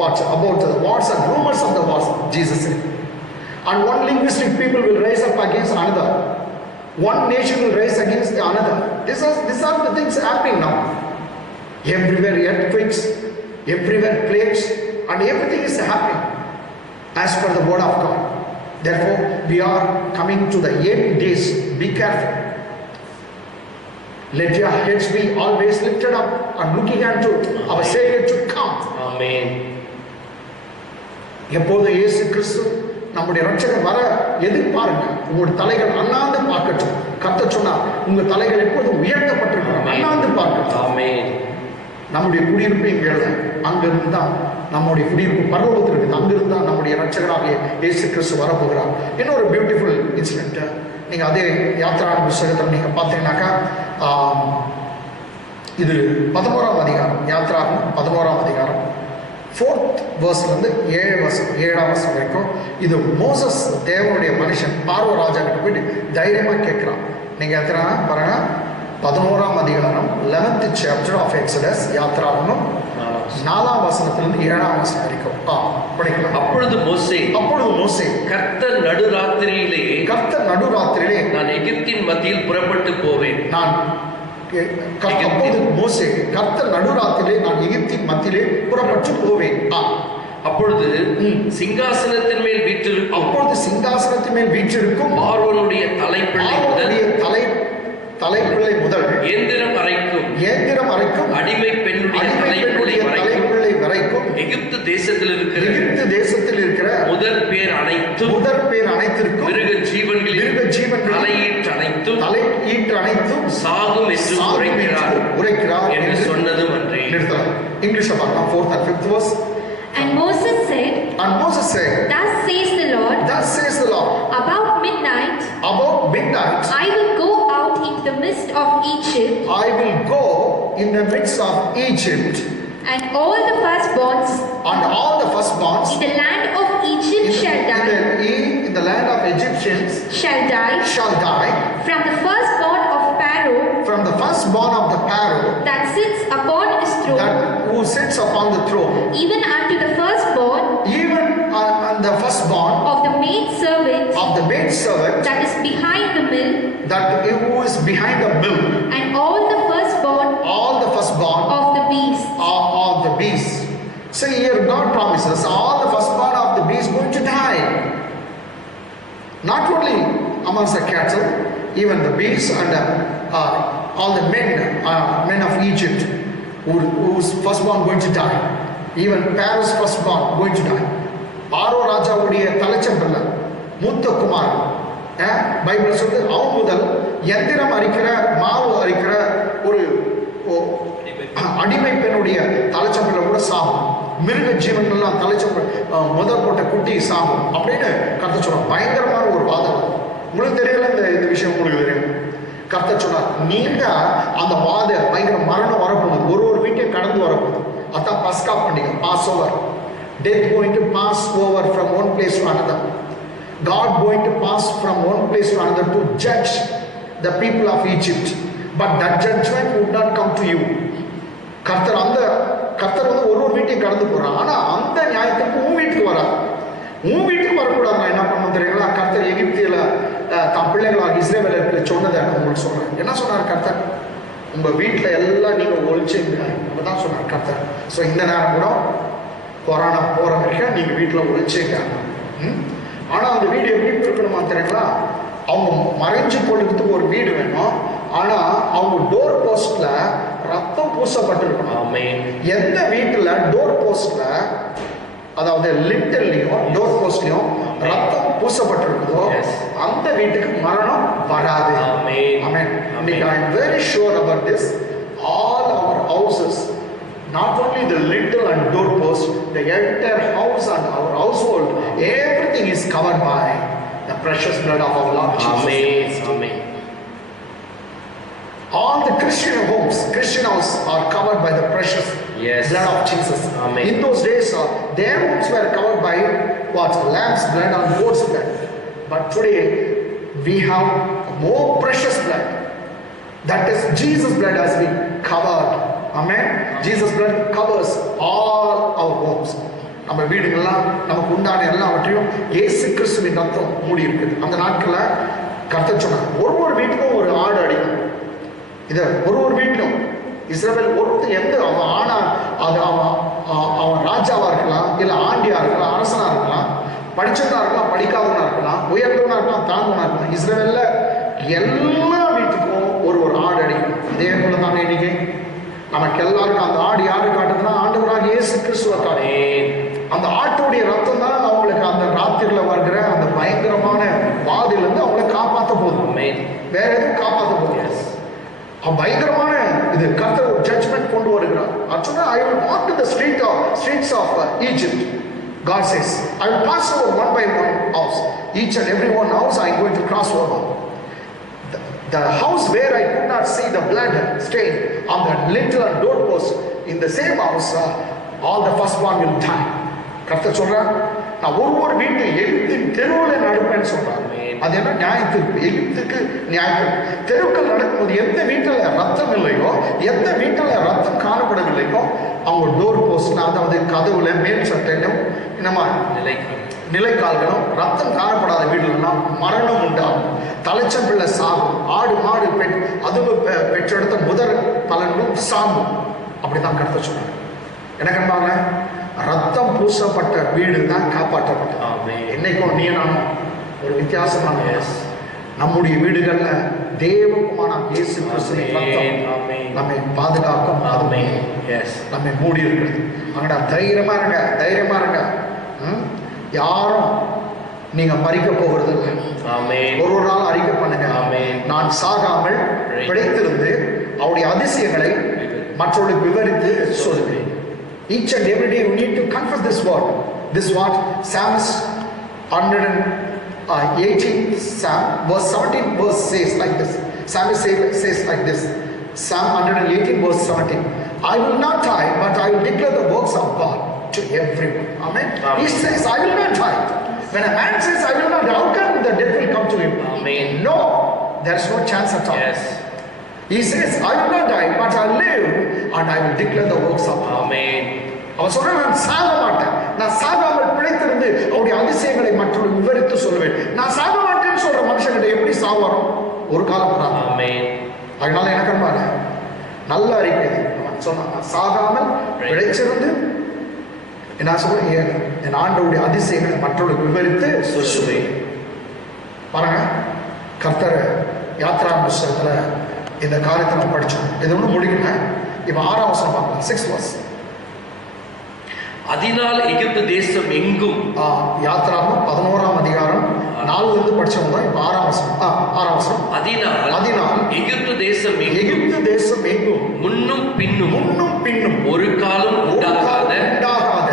what's about the wars and rumors of the wars, Jesus said. And one linguistic people will rise up against another. One nation will rise against the another. These are the things happening now. Everywhere earthquakes, everywhere plagues, and everything is happening as per the word of God. Therefore, we are coming to the end days. Be careful. Let your heads be always lifted up and looking unto our Savior to come. Amen. எப்போது இயேசு கிறிஸ்து நம்முடைய ரட்சகர் வர எதிர்பாருங்க. உங்களுடைய தலைகள் அண்ணாந்து பார்க்கட்டும். கர்த்தர் சொன்னார், உங்க தலைகள் எப்போதும் உயர்த்தப்பட்டிருக்கும், அண்ணாந்து பார்க்கட்டும். ஆமென். நம்முடைய குடியிருப்பு இங்கே அங்கிருந்து தான் நம்முடைய குடியிருப்பு பரலோகத்தில் இருக்குது. அங்கிருந்து தான் நம்முடைய ரட்சகராகிய இயேசு கிறிஸ்து வரப்போகிறார். இன்னொரு பியூட்டிஃபுல் இன்சிடென்ட், நீங்கள் அதே யாத்ராகம புஸ்தகத்தில் நீங்கள் பார்த்தீங்கன்னாக்கா இது 11ஆம் அதிகாரம், யாத்ராகமம் 11ஆம் அதிகாரம் 4th verse-லேருந்து 7ஆம் வசனம் வரைக்கும். இது மோசஸ் தேவனுடைய மனுஷன் பார்வ ராஜா கிட்ட போயிட்டு தைரியமாக கேட்குறான். நீங்கள் எத்தனை பாருங்க, 11ஆம் அதிகாரம் 11th chapter of Exodus, யாத்ராகமம் 4ஆம் வசனத்திலிருந்து 7ஆம் வசனம் வரைக்கும் படிக்கலாம். அப்பொழுது மோசே கர்த்தர் நடுராத்திரியிலே நான் எகிப்தின் மத்தியில் புறப்பட்டு போவேன். அப்பொழுது மோசே கர்த்தர் நடுராத்திரியிலே நான் எகிப்தின் மத்தியிலே புறப்பட்டு போவேன். அப்பொழுது சிங்காசனத்தின் மேல் வீற்றிருக்கும் பார்வோனுடைய தலைப்பிள்ளை முதல் இயந்திரம் அரைக்கும் அடிமை பெண்ணுடைய தலைப்பிள்ளை வரைக்கும் எகிப்து தேசத்தில் இருக்கிற முதற் பேர் அனைத்திற்கும் மிருக ஜீவன்களின் தலையீற்று அனைத்தும் சாகும் என்று உரைக்கிறார் என்று சொன்னதும் அன்றே. இங்கிலீஷ்ல பார்க்கலாம். 4th and 5th verse. And Moses said, Thus says the Lord, about midnight, I will go out into the midst of Egypt, and all the firstborns in the land of Egypt shall die. In the land of Egyptians shall die from the firstborn of Pharaoh, that sits upon his throne, who sits upon the throne, even unto the firstborn of the maidservant that is behind the mill, and all the firstborn of the beasts. So here God promises all the firstborn of the beast going to die. Not only amongst the cattle, even the beasts and all the men of Egypt whose firstborn going to die. Even Pharaoh's firstborn going to die. Parvo ராஜாவுடைய தலைச்சம்பல்ல மூத்த Kumar Bible சொல்லுது, அவன் முதல் எந்திரம் அரிக்கிற மாவு அரிக்கிற ஒரு அடிமை பெண்ணுடைய தலைச்சம்பல கூட சாகும். மிருக ஜீவன்கள்லாம் தலைச்சம்பல் முதல் போட்ட குட்டி சாகும் அப்படின்னு கர்த்தர் சொல்றார். பயங்கரமான ஒரு வாதம். உங்களுக்கு தெரியல இந்த விஷயம், உங்களுக்கு தெரியும். கர்த்தர் சொன்னார், நீங்க அந்த பயங்கர மரணம் வரப்போகுது, ஒரு வீட்டையும் கடந்து வரப்போகுது. அதான் பஸ்கா பண்டிகை, Passover. Death going to pass over from one place to another. God going to pass from one place to another to judge the people of Egypt. But that judgment would not come to you. கர்த்தர் வந்து ஒரு வீட்டையும் கடந்து போறான். ஆனா அந்த நியாயத்துக்கு உன் வீட்டுக்கு வராது. உன் வீட்டுக்கு வரக்கூடாது. நான் என்ன பண்ண தெரியுங்களா? கர்த்தர் எகிப்தியில தன் பிள்ளைகளாக இஸ்ரவேலருக்கு சொன்னதை நான் உங்களுக்கு சொல்றேன். என்ன சொன்னார் கர்த்தர்? உங்க வீட்டுல எல்லாம் நீங்க ஒழிச்சுங்க தான் சொன்னார் கர்த்தர். ஸோ இந்த நேரம் கூட கொரோனா போற வரைக்கும் நீங்க வீட்டுல ஒழிச்சுங்க. ஆனா அந்த வீடு எப்படி இருக்கணுமா தெரியுங்களா? அவங்க மறைஞ்சு கொள்றதுக்கு ஒரு வீடு வேணும். ஆனா அவங்க டோர் போஸ்ட்ல ரத்தம் பூசப்பட்டிருக்கணும். எந்த வீட்டுல டோர் போஸ்ட்ல, அதாவது லிட்டர்லயும் டோர் போஸ்ட்லயும் ரத்தம் பூசப்பட்டிருக்குதோ அந்த வீட்டுக்கு மரணம் வராது. இன்னைக்கு I am very sure about this. All our houses, not only the lintel and doorpost, the entire house and our household, everything is covered by the precious blood of our Lord Jesus. Amen. All the Christian homes, Christian houses are covered by the precious blood of Jesus. Amen. In those days, their homes were covered by what? Lamb's blood and goat's blood. But today, we have more precious blood. That is, Jesus' blood has been covered. Amen. Jesus' blood covers all our homes. நம்ம வீடுகள்லாம் நமக்கு உண்டான எல்லாவற்றையும் இயேசு கிறிஸ்துவின் ரத்தம் மூடி இருக்குது. அந்த நாட்களில் கர்த்தர் சொன்னார், ஒரு வீட்டுக்கும் ஒரு ஆடு அடிக்கும். இதை ஒரு வீட்டிலும் இஸ்ரவேல் ஒருத்தர் எந்த அவன் ஆனா அது அவன் ராஜாவா இருக்கலாம், இல்லை ஆண்டியா இருக்கலாம், அரசனா இருக்கலாம், படிச்சவனா இருக்கலாம், படிக்காதவனா இருக்கலாம், உயர்ந்தவனா இருக்கலாம், தாழ்ந்தவனா இருக்கலாம். இஸ்ரவேல்ல எல்லா வீட்டுக்கும் ஒரு ஆடு அடிக்கும். இதே போல தானே இன்னைக்கு நமக்கு எல்லாருக்கும் அந்த ஆடு யாரு காட்டுதுன்னா ஆண்டவராக இயேசு கிறிஸ்துவ காட்டு. அந்த ஆட்டுடைய ரத்தம் தான் அவங்களுக்கு அந்த ராத்திரில வருகிற அந்த பயங்கரமான வாதிலிருந்து அவங்களை காப்பாற்ற போதும். வேற எதுவும் காப்பாற்ற போதும். பயங்கரமான இது கர்த்தர் ஒரு ஜட்ஜ்மெண்ட் கொண்டு வருகிறார். சொன்னா I will walk to the streets of Egypt. God says, I will pass over one by one house. Each and every one house I am going to cross over. The house where I could not see the blood stain on the lintel and doorpost, in the same house, all the firstborn will die. கர்த்தர் சொல்றார், நான் ஒவ்வொரு வீட்டு எகிப்தின் தெருவில் நடப்பேன்னு சொல்றார். அது என்ன நியாயத்துக்கு? எகிப்துக்கு நியாயம். தெருக்கள் நடக்கும்போது எந்த வீட்டில் ரத்தம் இல்லையோ, எந்த வீட்டில் ரத்தம் காணப்படவில்லையோ, அவங்க டோர் போஸ்ட்ல, அதாவது கதவுல மேல் சட்டையிலும் நம்ம நிலைக்கால்களும் ரத்தம் காணப்படாத வீடுலாம் மரணம் உண்டாகும், தலைச்சம் பிள்ளை சாகும், ஆடு மாடு பெண் அதுவும் பெற்றெடுத்த முதல் பலன்களும் சாகும். அப்படிதான் கருத்து சொன்னாங்க. என்ன கண்டாங்க? ரத்தம் பூசப்பட்ட வீடு தான் காப்பாற்றப்பட்டது. என்னைக்கும் நீ நானும் ஒரு வித்தியாசமான நம்முடைய வீடுகள்ல தேவகுமாரன் இயேசு கிறிஸ்துவின் ரத்தம் நம்மை பாதுகாக்கும், நம்மை மூடி இருக்கிறது. அங்கடா தைரியமா இருங்க, தைரியமா இருங்க. யாரும் நீங்க மறிக்க போகிறது இல்லை. ஒரு நாள் அறிக்கை பண்ணுங்க, நான் சாகாமல் பிழைத்திருந்து அவருடைய அதிசயங்களை மற்றவர்களுக்கு விவரித்து சொல்லுவேன். Each and every day we need to confess this word. This what Psalmist 118 Psalm verse 17 verse says like this. Psalmist says like this. Psalm 118 verse 17. I will not die, but I will declare the works of God to everyone. Amen. He says, I will not die. When a man says, I will not die, how can the death will come to him? Amen. No, there is no chance at all. Yes. He says, I will not die, but I live and I will declare the works of God. Amen. அவன் சொல்றான், நான் சாக மாட்டேன், நான் சாகாமல் பிழைத்திருந்து அவருடைய அதிசயங்களை மற்றவர்கள் விவரித்து சொல்லுவேன். நான் சாக மாட்டேன்னு சொல்ற மனுஷங்கிட்ட எப்படி சாவாரும்? ஒரு காலம் தான். ஆமென். அதனால என்ன கண்பாரு, நல்ல அறிக்கை சொன்னான், நான் சாகாமல் பிழைச்சிருந்து என்ன சொல்றேன், என் ஆண்டவருடைய அதிசயங்களை மற்றவர்களுக்கு விவரித்து சொல்லுவேன். பாருங்க, கர்த்தர் யாத்ரா புஸ்தகத்துல இந்த காரியத்தை நம்ம படிச்சோம். இது ஒன்றும் முடிக்கல. இப்ப 6ஆம் வசனம் பார்க்கலாம். 6th verse. அதனால் எகிப்து தேசம் எங்கும், யாத்ராகமம் 11ஆம் அதிகாரம் 4ல இருந்து படிச்சவங்க தான் இப்ப 6ஆம் வசனம். அதனால் எகிப்து தேசம் எங்கும் முன்னும் பின்னும் ஒரு காலம் உண்டாகாத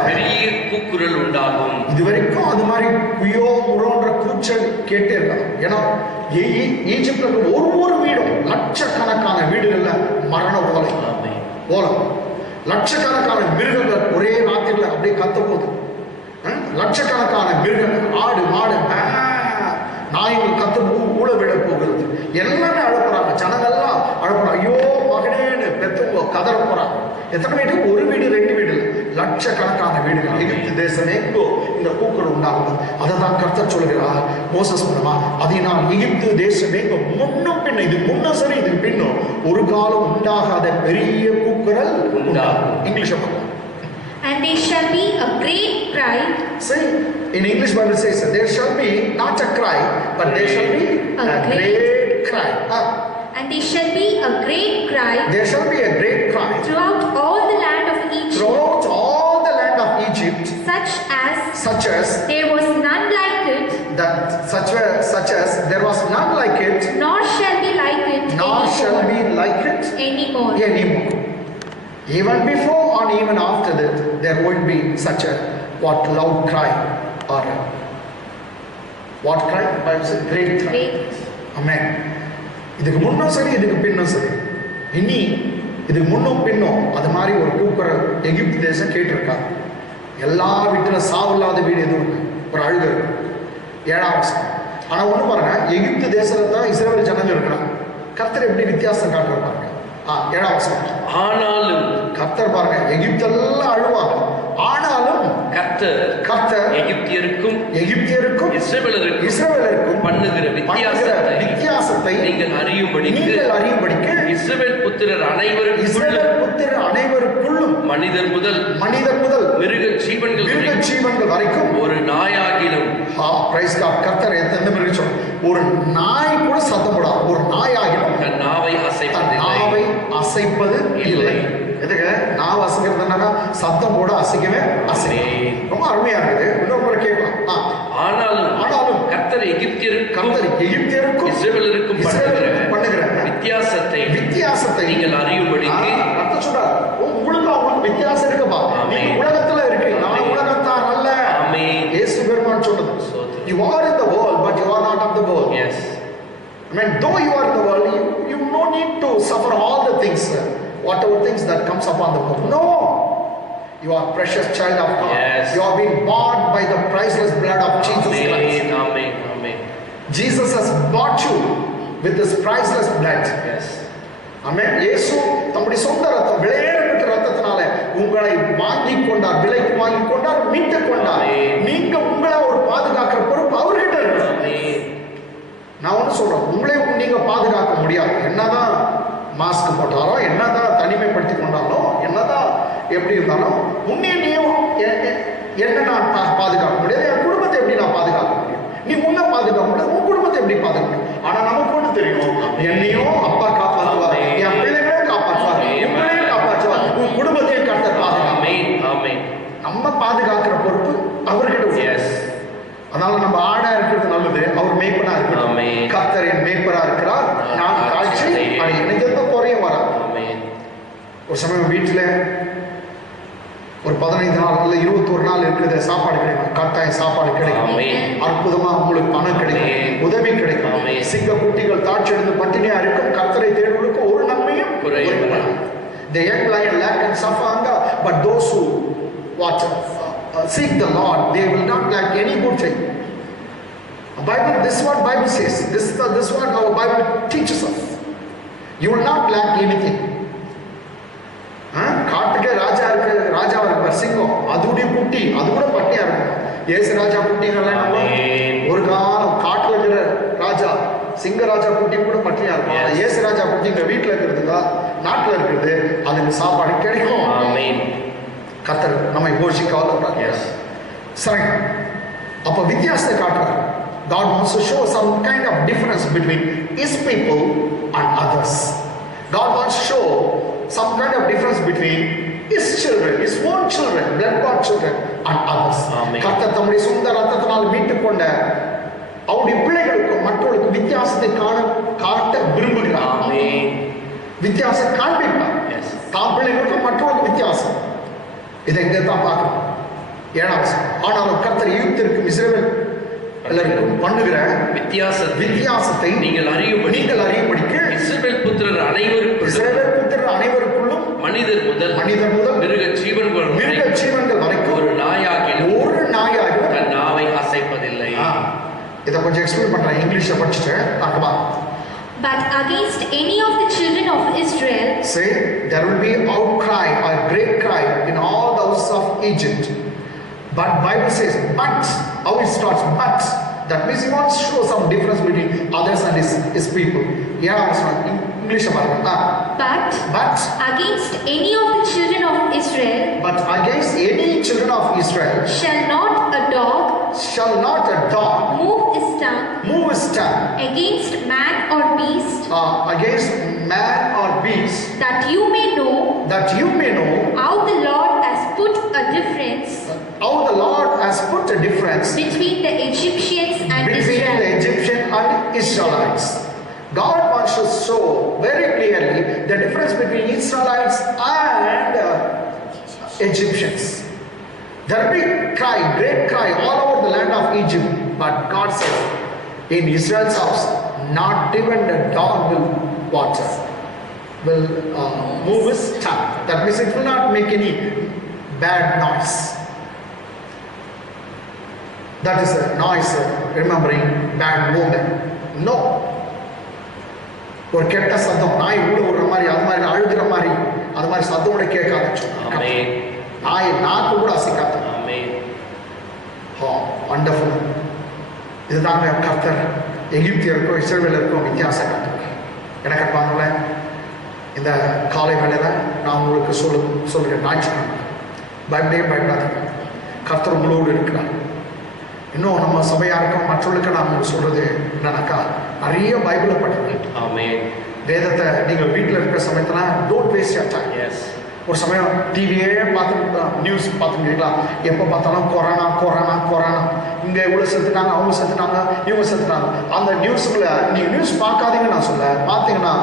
பெரிய கூக்குரல் உண்டாகும். இதுவரைக்கும் அது மாதிரி குயோ முரோன்ற கூச்சல் கேட்டே இருக்காங்க. ஏன்னா ஈஜிப்ட்ல ஒவ்வொரு வீடும் லட்சக்கணக்கான வீடுகள்ல மரண ஓலம், லட்சக்கணக்கான மிருகங்கள் ஒரே ராத்திரில அப்படியே கத்த போகுது. லட்சக்கணக்கான மிருகங்கள், ஆடு மாடு நாய்கள் கத்த ஊழ விட போகிறது. எல்லாமே அழுப்புறாங்க, ஜனங்கள்லாம் அழுப்புறாங்க. ஐயோ மகனேன்னு பெத்தவங்க கதற போறாங்க. எத்தனை வீடு? ஒரு வீடு 2 வீடு இல்லை, லட்சக்கணக்கான வீடுகள். எகிப்து தேசம் எங்கோ இந்த கூக்குரல் உண்டாகும். அதை தான் கர்த்தர் சொல்கிறார் மோசஸ் மூலமா. அதனால் எகிப்து தேசம் எங்கோ முன்னும் பின்னும், இது முன்னும் சரி இது பின்னும் ஒரு காலம் உண்டாகாத பெரிய கூக்குரல் உண்டாகும். English And there shall be a great cry. See, in English Bible says there shall be not a cry, but there shall be a great cry. And there shall be a great cry. There shall be a great cry throughout all the land of Egypt. Throughout all the land of Egypt. Such as there was none like it. Such as there was none like it. Nor shall be like it. Anymore. Even before and even after that, there won't be such a loud cry or what cry? Bible says great cry. Amen. இதுக்கு முன்னும் சரி இதுக்கு பின்னும் சரி, இனி இதுக்கு முன்னும் பின்னும் அது மாதிரி ஒரு கூக்குரல் எகிப்து தேசம் கேட்டிருக்காங்க. எல்லா வீட்டில் சாவில்லாத வீடு எதுவும் இல்லை, ஒரு அழுக இருக்கு. 7ஆம் வசனம். ஆனா ஒண்ணு பாருங்க, எகிப்து தேசத்துல தான் இஸ்ரவேல் ஜனங்கள் இருக்கிறாங்க. கர்த்தர் எப்படி வித்தியாசம் காட்டுற பாருங்க. 7ஆம் வசனம். ஆனாலும் கர்த்தர் பாருங்க, எகிப்தெல்லாம் அழுவாங்க, ஆனாலும் கர்த்தர் எகிப்தியருக்கும் இஸ்ரவேலருக்கும் பண்ணுகிற வித்தியாசத்தை நீங்கள் அறியும்படிக்கு இஸ்ரவேல் புத்திரர் அனைவருக்குள்ளும் மனிதர் முதல் மிருக ஜீவன்கள் வரைக்கும் ஒரு நாயாகிலும். Price God. கர்த்தர் எந்த மிருகம் சொல்ல, ஒரு நாய் கூட சத்தம் போடாது, ஒரு நாயாகிலும் தன் நாவை அசைப்பது இல்லை. எதுக்கு நாவை அசைக்கிறதுனா சத்தம் போட அசைக்கவே ரொம்ப அருமையா இருக்குது. இன்னொரு முறை கேட்கலாம். ஆனாலும் கர்த்தர் எகிப்தியருக்கும் இஸ்ரவேலருக்கும் பண்ணுகிற வித்தியாசத்தை நீங்கள் அறியும்படிக்கு கர்த்தர் சொல்றார். உங்களுக்கு வித்தியாசம் இருக்குப்பா, உலகத்துல இருக்கு, நான் உலகத்தார் அல்ல. இயேசு பெருமான் சொன்னது, you are in the world but you are not of the world. Yes. I mean, though you are in the world, whatever things that comes upon the world. No, you are precious child of God. Yes. You have been bought by the priceless blood of Jesus Christ. Amen. Amen. Amen. Jesus has bought you with His priceless blood. Yes. ஆமென். இயேசு தம்முடைய சொந்த ரத்தம், விலையேறப்பட்ட ரத்தத்தினால உங்களை வாங்கி கொண்டார், விலைக்கு வாங்கி கொண்டார், மீட்டு கொண்டார். நீங்க உங்களை ஒரு பாதுகாக்கிற பொறுப்பு அவர்கிட்ட இருக்கு. நான் ஒன்று சொல்றேன், உங்களை நீங்க பாதுகாக்க முடியாது. என்னதான் மாஸ்க் போட்டாலும், என்னதான் தனிமைப்படுத்தி கொண்டாலும், என்னதான் எப்படி இருந்தாலும் உன்னையும் என்ன நான் பாதுகாக்க முடியாது. என் குடும்பத்தை எப்படி நான் பாதுகாக்க முடியும்? நீ உன்னை பாதுகாக்க முடியாது, உன் குடும்பத்தை எப்படி பாதுகாக்க முடியும்? ஆனா நமக்கு ஒன்று தெரியும், என்னையும் அப்பா காப்பாற்றுவார், என் பிள்ளைகளையும் காப்பாற்றுவார், உங்களையும் காப்பாற்றுவார், உன் குடும்பத்தையும் கர்த்தர் பாதுகாப்பார். நம்ம பாதுகாக்கிற பொறுப்பு அவர்கிட்ட உண்டு. அதனால நம்ம ஆடா இருக்கிறது நல்லது, அவர் மேய்ப்பனா இருக்கணும். கர்த்தர் என் மேய்ப்பரா இருக்கிறார், நான் காட்சி எனக்கு எந்த குறையும் வராது. ஒரு சமயம் வீட்டுல ஒரு 15 நாள் இல்ல 21 நாள் இருக்குது, சாப்பாடு கிடைக்கும், கட்டாயம் சாப்பாடு கிடைக்கும், அற்புதமா உங்களுக்கு பணம் கிடைக்கும், உதவி கிடைக்கும். சிங்க குட்டிகள் தாட்சி எடுத்து பட்டினியா இருக்கும், கர்த்தரை தேடுவதற்கு ஒரு நன்மையும் குறையாது. The young lion lack and suffer hunger, but those who seek the Lord, they will not lack any good thing. Bible, this is what Bible says. This is what our Bible teaches us. You will not lack anything. காட்டுக்கே ராஜா இருக்கு, ராஜாவா இருப்பார் சிங்கம், அதோடைய குட்டி அது கூட பட்டியா இருக்கும். ஏசு ராஜா குட்டிங்கெல்லாம் ஒரு காலம் காட்டுல இருக்கிற ராஜா சிங்க ராஜா குட்டி கூட பட்டியா இருக்கும். ஏசு ராஜா குட்டிங்க வீட்டுல இருக்கிறதுக்கா நாட்டுல இருக்கிறது, அதுக்கு சாப்பாடு கிடைக்கும். கர்த்தர் நம்மை போஷிக்க. சரி, அப்ப வித்தியாசத்தை காட்டுறார். God wants to show some kind of difference between His people and others. God wants to show some kind of difference between His children, His own children, blood-bought children and others. கர்த்தர் தம்முடைய சொந்த ரத்தத்தினால் மீட்டுக் கொண்ட அவருடைய பிள்ளைகளுக்கு மற்றவர்களுக்கு வித்தியாசத்தை காட்ட விரும்புகிறார். வித்தியாசம் காண்பிப்பார். தாம் பிள்ளைகளுக்கு மற்றவர்களுக்கு வித்தியாசம். இதை இங்கே தான் பார்க்கணும். 7 ஆனாலும் கர்த்தர் எகிப்திற்கும் இஸ்ரவேல் எல்லாருக்கும் பண்ணுகிற வித்தியாசத்தை நீங்கள் அறியும்படிக்கு இஸ்ரவேல் புத்திரர் அனைவருக்குள்ளும் மனிதர் முதல் மிருக ஜீவன்கள் வரைக்கும் ஒரு நாயாகிலும் தன் நாவை அசைப்பதில்லை. இதை கொஞ்சம் எக்ஸ்பிளைன் பண்றேன், இங்கிலீஷ்ல படிச்சுட்டு பார்க்கலாம். But against any of the children of Israel, say there will be outcry or great cry in all the houses of Egypt. But Bible says, but how it starts, but that means he wants to show some difference between others and his people. English but against any of the children of Israel, but against any children of Israel shall not a dog move his tongue against man or beast, that you may know how the Lord has put a difference between the Egyptians and Israelites. God wants to show very clearly the difference between Israelites and Egyptians. There will be great cry all over the land of Egypt, but God says, in Israel's house, not even the dog will move his tongue. That means it will not make any bad noise. That is a noise remembering bad woman. No. ஒரு கெட்ட சத்தம், நாய் ஊட விடுற மாதிரி, அது மாதிரி அழுகிற மாதிரி, அது மாதிரி சத்தம் கூட கேட்காது. நாய் நாக்கு கூட அசைக்காது. வண்டர்ஃபுல். இதுதாங்க கர்த்தர் எகிப்தியருக்கும் இஸ்ரவேலருக்கும் வித்தியாசம் காட்டுறார். எனக்கு பாருங்கள இந்த காலை வேளையில நான் உங்களுக்கு சொல்கிறேன், ஞாயிற்றுக்கிழமை பயப்படாதீங்க, கர்த்தர் உங்களோடு இருக்கிறார். இன்னும் நம்ம சபையாருக்கும் மற்றவர்களுக்கு நான் உங்களுக்கு சொல்றது என்னன்னாக்கா, நிறைய பைபிளை படிங்க. வேதத்தை நீங்கள் வீட்டில் இருக்கிற சமயத்தில் டோன்ட் வேஸ்ட் யுவர் டைம். ஒரு சமயம் டிவியே பார்த்து நியூஸ் பார்த்துக்கிட்டீங்களா, எப்போ பார்த்தாலும் கொரோனா, இங்கே இவ்வளோ செத்துட்டாங்க, அவங்க செத்துட்டாங்க, இவங்க செத்துட்டாங்க. அந்த நியூஸுங்களை நீங்கள் நியூஸ் பார்க்காதீங்கன்னு நான் சொல்ல, பார்த்தீங்கன்னா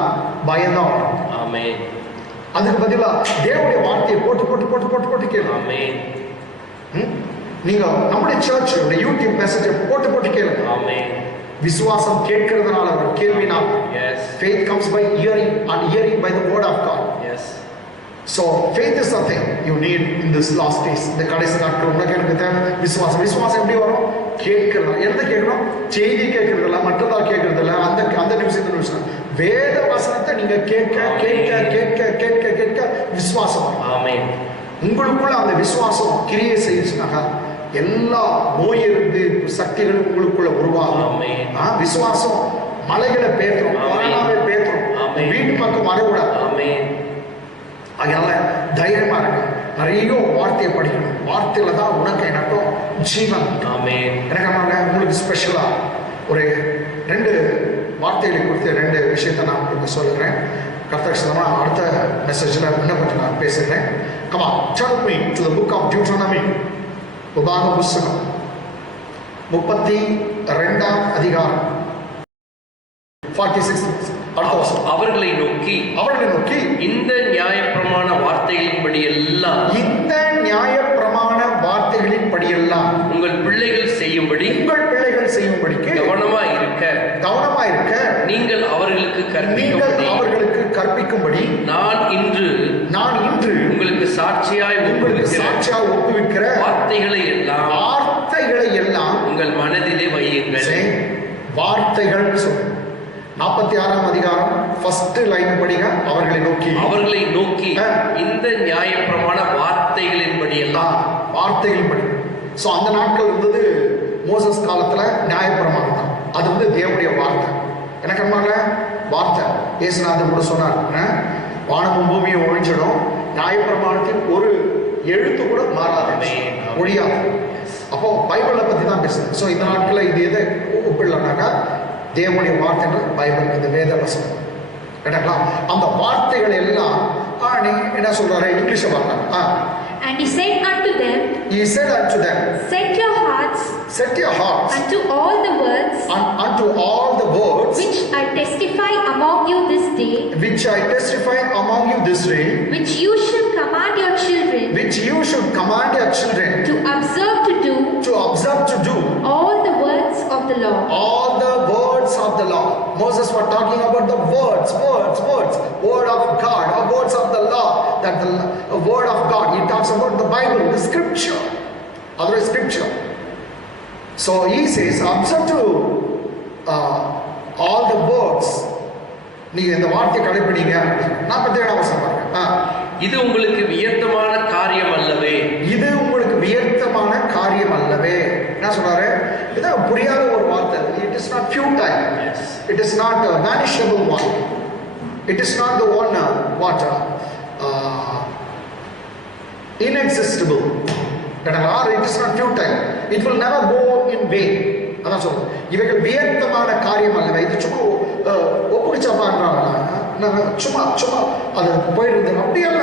பயம்தான் வரும். அதுக்கு பதிலாக தேவனுடைய வார்த்தையை போட்டு கேளுங்க. நீங்க நம்முடைய சர்ச் யூடியூப் மெசேஜை போட்டு கேளுங்க. விசுவாசம் கேட்கிறதுனால ஒரு கேள்வினால். Faith comes by hearing and hearing by the word of God. So faith is something you need in this last days. இந்த கடைசி நாட்கள் உனக்கு எனக்கு தேவை விசுவாசம். விசுவாசம் எப்படி வரும்? கேட்கறது. எந்த கேட்கணும்? செய்தி கேட்கறது இல்லை, மற்றதா கேட்கறது இல்லை. அந்த நிமிஷம் வேத வசனத்தை நீங்க கேட்க கேட்க கேட்க கேட்க கேட்க விசுவாசம். ஆமென். உங்களுக்குள்ள அந்த விசுவாசம் கிரியை செய்யுச்சுனாக்கா எல்லா நோய் இருந்து சக்திகளும் உங்களுக்குள்ள உருவாகும். விசுவாசம் மலைகளை பேத்துரும், கொரோனாவை பேத்துரும், வீட்டு பக்கம் வரக்கூடாது. அதனால தைரியமா இருக்கு. நிறைய வார்த்தையை படிக்கணும். வார்த்தையில தான் உனக்கு எனக்கும் ஜீவன். எனக்கு உங்களுக்கு ஸ்பெஷலா ஒரு 2 வார்த்தைகளை குறித்து 2 விஷயத்தை நான் உங்களுக்கு சொல்லுகிறேன். கர்த்தர் அடுத்த மெசேஜில் இன்னும் கொஞ்சம் நான் பேசுகிறேன். Come on, turn with me to the book of Deuteronomy. உபாக புஸ்தகம் 32ஆம் அதிகாரம் 46. அவர்களை நோக்கி இந்த நியாயப்பிரமாண வார்த்தைகளின்படி எல்லாம் உங்கள் பிள்ளைகள் செய்யும்படிக்கு கவனமாய் இருக்க நீங்கள் அவர்களுக்கு கற்பிக்கும்படி நான் இன்று உங்களுக்கு சாட்சியாய் ஒப்புவிக்கிற வார்த்தைகளை எல்லாம் உங்கள் மனதிலே வையுங்கள். வார்த்தைகள் 46ஆம் அதிகாரம் ஃபர்ஸ்ட் லைன் படிங்க. அவர்களை நோக்கி இந்த நியாயப்பிரமாண வார்த்தைகளின்படி எல்லாம் வார்த்தைகளின்படி. ஸோ அந்த நாட்கள் இருந்தது மோசஸ் காலத்துல நியாயப்பிரமாணம் தான். அது தேவனுடைய வார்த்தை. எனக்கு வார்த்தை இயேசுநாதர் கூட சொன்னார், வானமும் பூமியை ஒழிஞ்சிடும், நியாயப்பிரமாணத்தின் ஒரு எழுத்து கூட மாறாது, ஒழியாது. அப்போ பைபிளை பத்தி தான் பேசுறேன். ஸோ இந்த நாட்களில் இது எதை ஒப்பிடலாம்னாக்கா தேவனுடைய வார்த்தைகள் பைபிள், இந்த வேத வசனம். அந்த வார்த்தைகள் எல்லாம் நீ என்ன சொல்றாரு இங்கிலீஷ்ல பாருங்க. And he said unto them, set your hearts unto all the words which I testify among you this day, which you should command your children to observe to do all the words of the law. Moses was talking about the words, word of God, or words of the law, that the word of God. He talks about the Bible, the scripture, other scripture. So he says, observe to all the words. நீங்க இந்த வார்த்தையை கடைபிடிங்க. 47ஆம் வசனம் பாருங்க. இது உங்களுக்கு வியர்த்தமான காரியம் அல்லவே. என்ன சொல்றாரு? இது புரியாத ஒரு வார்த்தை. It is not futile. It is not a vanishable one. It is not the one inexhaustible. It is not futile. It will never go in vain. அதான் சொல்றேன். இவைகள் வியர்த்தமான காரியம் அல்லவே. இது சும்மா ஒப்புக்கிச்சா பாடுறாங்க, சும்மா அது போயிடுது. அப்படி அல்ல,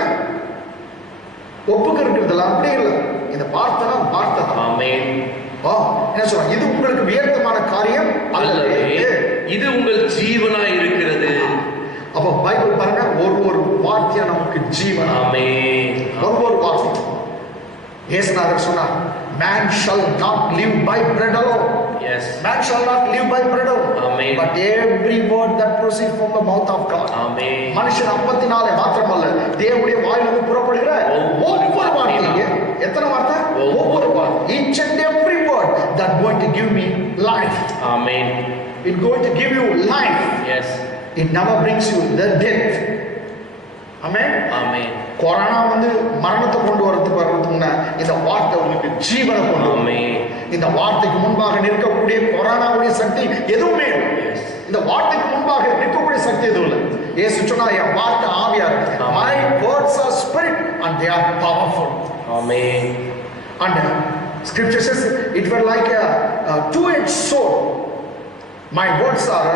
ஒப்புக்கு இருக்கிறதுல அப்படி இல்லை. இந்த வார்த்தை என்ன சொல்றாங்க? இது உங்களுக்கு வியர்த்தமான காரியம் அல்லவே, இது உங்கள் ஜீவனாய் இருக்கிறது. அப்ப பைபிள் பாருங்க, ஒரு வார்த்தையா நமக்கு ஜீவன். ஒரு வார்த்தை. இயேசுநாதர் சொன்னார், man shall not live by bread alone. Man shall not live by bread alone, but every word that proceeds from the mouth of God. மனுஷன் அப்பத்தினாலே மாத்திரமல்ல, தேவனுடைய வாயிலிருந்து புறப்படுகிற ஒவ்வொரு வார்த்தையும். எத்தனை வார்த்தை? ஒவ்வொரு வார்த்தை. Each and every word that going to give me life. It going to give you life. It never brings you the death. Corona மரணத்தை கொண்டு வரதுக்கு இந்த வார்த்தை உங்களுக்கு ஜீவனை கொண்டு வரும். இந்த வார்த்தைக்கு முன்பாக நிற்கக்கூடிய கொரோனாவுடைய சக்தி எதுவுமே இந்த வார்த்தைக்கு முன்பாக நிற்கக்கூடிய சக்தி எதுவும் இல்லை. இயேசு சொன்னா, என் வார்த்தை ஆவியா இருக்கு. My words are spirit and they are powerful. And scripture says it was like a two-edged sword. My words are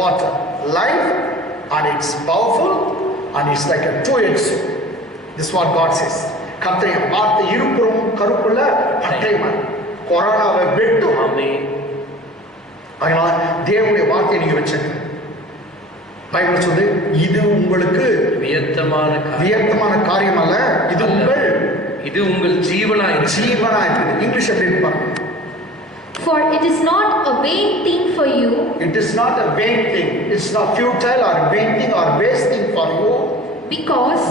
what? Life, and it's powerful, and it's like a two-edged sword. This is what God says. கர்த்தருடைய வார்த்தை இருபுறமும் கருப்புள்ள பட்டயமாய் கொரோனாவை வெட்டும். அதனால தேவனுடைய வார்த்தையை நீங்க வச்சுங்க. பைபிள் சொல்லுது, இது உங்களுக்கு வியர்த்தமான காரியம் அல்ல, இது உங்கள் ஜீவனாய் இருக்குது. இங்கிலீஷ் எப்படி பாருங்க. For it is not a vain thing for you. It is not a vain thing. It's not futile or vain thing or waste thing for you. Because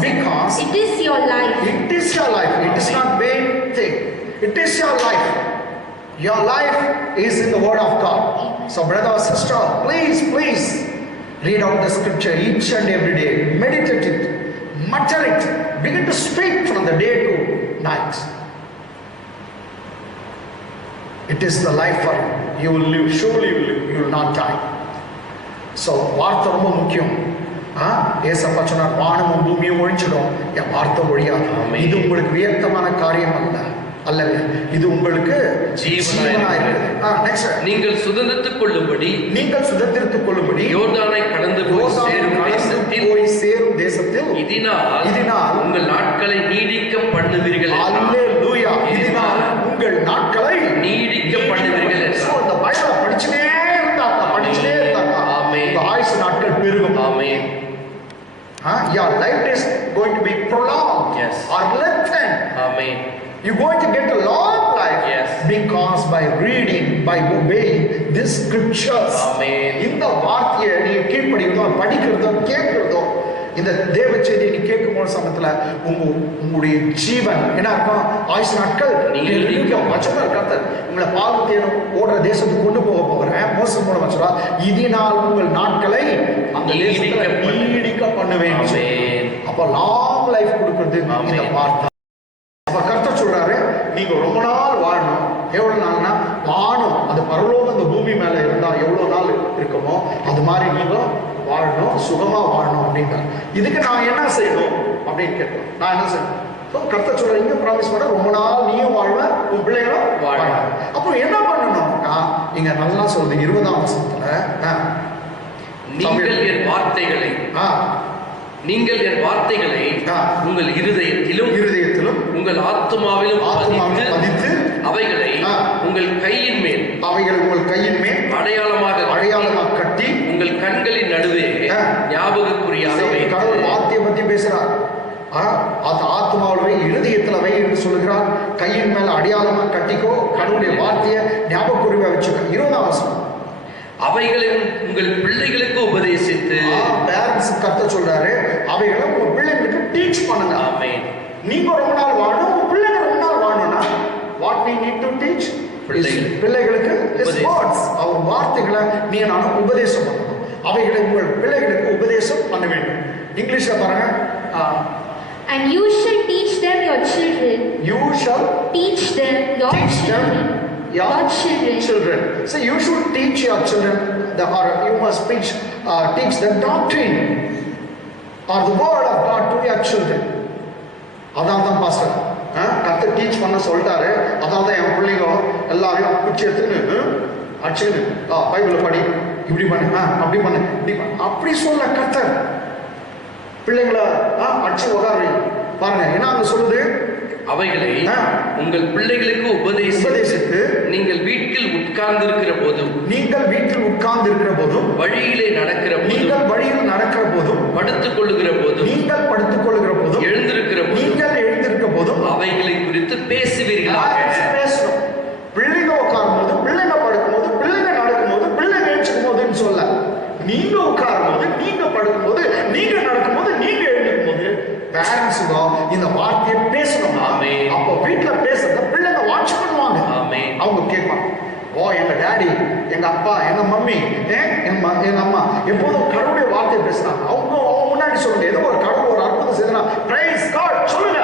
it is your life. It is your life. It is not vain thing. It is your life. Your life is in the word of God. So brother or sister, please read out the scripture each and every day. Meditate it. Mutter it. Begin to speak from the day to night. It is the life for you. You will live. Surely you will live. You will not die. So வார்த்தை ரொம்ப முக்கியம். ஏசப்பா சொன்னார், வானமும் பூமியும் ஒழிஞ்சிடும், என் வார்த்தை ஒழியாது. இது உங்களுக்கு வியர்த்தமான காரியம் அல்லவே, இது உங்களுக்கு நீங்கள் சுதந்திரத்துக் கொள்ளும்படி யோர்தானை கடந்து போய் சேரும் தேசத்தில் இதனால் உங்கள் நாட்களை நீடிக்க பண்ணுவீர்கள். அல்லேலூயா. இதனால் உங்கள் நாட்களை நீடிக்க பண்ணுவீர்கள். இந்த பைபிளை படிச்சுட்டே இருந்தாங்க உங்க ஆயுசு நாட்கள் பெருகும். ஆமென். Your life is going to be prolonged. Yes. Or lengthened. Amen. You're going to get a long life. Yes. Because by reading, by obeying these scriptures. Amen. இந்த வார்த்தையை நீ கீழ்ப்படிக்கிறதோ, படிக்கிறதோ, கேட்கிறதோ, இந்த தேவ செய்தியை நீ கேட்கும் போது சமயத்துல உங்களுடைய ஜீவன் என்ன இருக்கும்? ஆயுசு நாட்கள் வச்சதால் கர்த்தர் உங்களை பாவத்தேனும் ஓடுற தேசத்துக்கு கொண்டு போகிறேன். மோசம் போன வச்சா இதனால் உங்கள் நாட்களை அந்த நீடிக்க பண்ணுவேன். அப்ப லாங் லைஃப் கொடுக்கிறது இந்த வார்த்தை. அப்ப கர்த்தர் சொல்றாரு, நீங்க ரொம்ப நாள் வாழணும். எவ்வளவு நாள்னா வாழும். அது பரலோகம் இந்த பூமி மேல இருந்தா எவ்வளவு நாள் இருக்குமோ அது மாதிரி நீங்க வாழணும், சுகமா வாழணும் அப்படின்னா இதுக்கு நான் என்ன செய்யணும் அப்படின்னு கேட்டோம். நான் என்ன செய்யணும்? கர்த்தர் சொல்ற இங்க ப்ராமிஸ் பண்ண ரொம்ப நாள் நீயும் வாழ்வ, உன் பிள்ளைகளும் வாழ. அப்போ என்ன பண்ணணும்னா இங்க நல்லா சொல்லுது 20ஆம் வசனத்துல, நீங்கள் என் வார்த்தைகளை உங்கள் இருதயத்திலும் உங்கள் ஆத்துமாவிலும் பதித்து அவைகளை உங்கள் கையின் மேல் அடையாளமாக கட்டி உங்கள் கண்களின் நடுவே ஞாபகக்குறியாக கடவுள் வார்த்தையை பத்தி பேசுறார். அது ஆத்மாவை இருதயத்துல வை என்று சொல்லுகிறார். கையின் மேல அடையாளமா கட்டிக்கோ, கடவுளுடைய வார்த்தையை ஞாபகக்குறிவா வச்சுக்கோ. 20ஆம் வசனம், அவைகளை உங்கள் பிள்ளைகளுக்கு உபதேசித்து, பேரண்ட்ஸ் கர்த்தர் சொல்றாரு, அவைகளை உங்க பிள்ளைகளுக்கு டீச் பண்ணுங்க. ஆமென். நீங்க ரொம்ப நாள் வாழணும், உங்க பிள்ளைங்க ரொம்ப நாள் வாழணும்னா what we need to teach பிள்ளைகளுக்கு is words. அவர் வார்த்தைகளை நீ நானும் உபதேசம் பண்ணணும். அவைகளை உங்கள் பிள்ளைகளுக்கு உபதேசம் பண்ண வேண்டும். இங்கிலீஷ்ல பாருங்க, and you shall teach them your children. You shall teach them your children. Your children. So you should teach your children or you must teach them doctrine or the word of God to your children. அதான் pastor கர்த்தர் teach பண்ண சொல்லிட்டாரு. அதான் என் பிள்ளைங்க எல்லாரையும் குச்சி எடுத்துன்னு அடிச்சுன்னு பைபிளை படி, இப்படி பண்ணு, அப்படி பண்ணு, இப்படி பண்ணு, அப்படி சொல்ல கர்த்தர் பிள்ளைங்களை அடிச்சு உட்காரு. பாருங்க என்ன அங்க சொல்லுது, அவைகளை உங்கள் பிள்ளைகளுக்கு உபதேசித்து நீங்கள் வீட்டில் உட்கார்ந்து இருக்கிற போதும் வழியில் நடக்கிற போதும் படுத்துக் கொள்ளுகிற போதும் எழுந்திருக்கிற போதும் அவைகளை குறித்து பேசுவீர்களாக. பிள்ளைங்க உட்காரும் போது, பிள்ளைங்க படுக்கும் போது, பிள்ளைங்க நடக்கும் போது, பிள்ளைங்க எழுச்சிக்கும் போதுன்னு சொல்ல, நீங்க உட்காரும் போது, நீங்க படுக்கும் போது, நீங்க நடக்கும் போது, நீங்க எழுந்திருக்கும் போது பேரண்ட்ஸ் இந்த வார்த்தையை பேசணும். அப்போ வீட்டுல பேசுறத பிள்ளைங்க வாட்ச் பண்ணுவாங்க. அவங்க கேட்பாங்க, ஓ எங்க டாடி, எங்க அப்பா, எங்க மம்மி, எங்க அம்மா எப்போதும் கடவுளுடைய வார்த்தையை பேசுறாங்க. அவங்க முன்னாடி சொல்லுங்க, ஏதோ ஒரு கடவுள் ஒரு அற்புதம் செய்யணும், பிரைஸ் காட் சொல்லுங்க.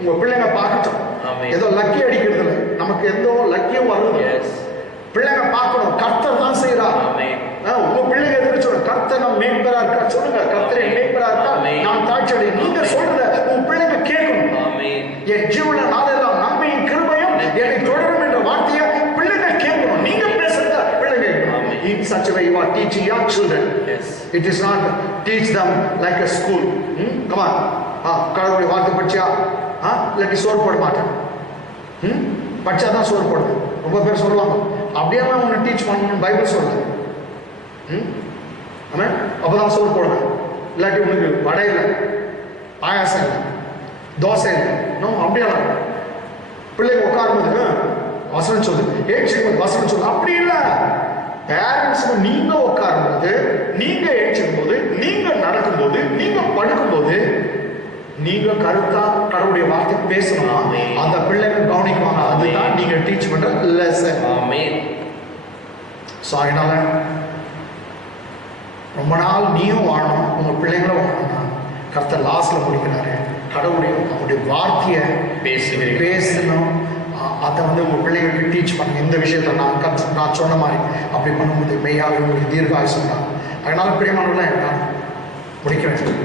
உங்க பிள்ளைங்க பார்க்கட்டும். ஏதோ லக்கி அடிக்கிறது இல்லை, நமக்கு எந்த லக்கியும் வருது. பிள்ளைங்க பார்க்கணும், கர்த்தர் தான் செய்யறார். உங்க பிள்ளைங்க எதுக்கு சொல்லுங்க, கர்த்தர் நம்ம மேம்பரா இருக்கா சொல்லுங்க, கர்த்தரை மேம்பரா இருக்கா நாம் தாட்சி. நீங்க சொல்றத உங்க பிள்ளைங்க கேட்கணும். என் ஜீவன நாளெல்லாம் நன்மையின் கிருபையும் என்னை தொடரும் என்ற வார்த்தையை பிள்ளைங்க கேட்கணும். நீங்க பேசுறத பிள்ளைங்க in such a way you are teaching your children. It is not teach them like a school. Come on, கடவுளுடைய வார்த்தை படிச்சா இல்லாட்டி சோறு போட மாட்டேன், படிச்சாதான் சோறு போடுது. ரொம்ப பேர் சொல்லுவாங்க, அப்படியெல்லாம் உன்னை டீச் பண்ணணும் பைபிள் சொல்லுது. அப்பதான் சோறு போடுவேன், இல்லாட்டி உனக்கு வடை இல்லை, பாயாசம் இல்லை, தோசை இல்லை. அப்படியெல்லாம் பிள்ளைங்க உட்காரும்போது வசனம் சொல்லுது, ஏற்றிக்கும் வசனம் சொல்லுது. அப்படி இல்லை. பேரண்ட்ஸ் நீங்க உட்காரும்போது, நீங்க ஏற்றிக்கும் போது, நீங்க நடக்கும்போது, நீங்க படுக்கும்போது போது நீங்க கருத்தா கடவுளுடைய வார்த்தை பேசணும், அந்த பிள்ளைங்க கவனிக்குவாங்க. அதுதான் நீங்க டீச் பண்ற லெசன். ஆமென். சோ அதனால ரொம்ப நாள் நீயும் வாழணும், உங்க பிள்ளைங்களும் வாழணும். கர்த்தர் லாஸ்ட்ல முடிக்கிறாரு, அவருடைய வார்த்தையை பேசணும். அதை உங்க பிள்ளைங்களுக்கு டீச் பண்ணுங்க. இந்த விஷயத்த நான் சொன்ன மாதிரி அப்படி பண்ணும்போது மெய்யாக உங்களுக்கு தீர்க்காய் சொன்னாங்க. அதனால பிரியமானவர்களே, நான் முடிக்க வேண்டும்.